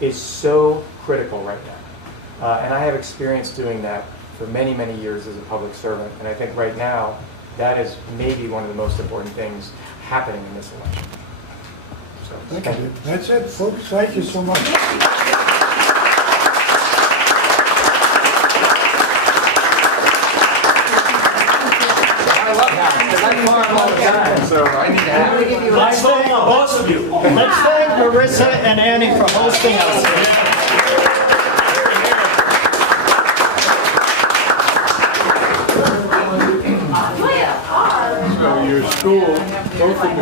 is so critical right now. And I have experience doing that for many, many years as a public servant. And I think right now, that is maybe one of the most important things happening in this election. So, Thank you. That's it, folks. Thank you so much. I love that, because I farm all the time, so I need to have it. Let's thank both of you. Let's thank Marissa and Annie for hosting us. So your school, both of you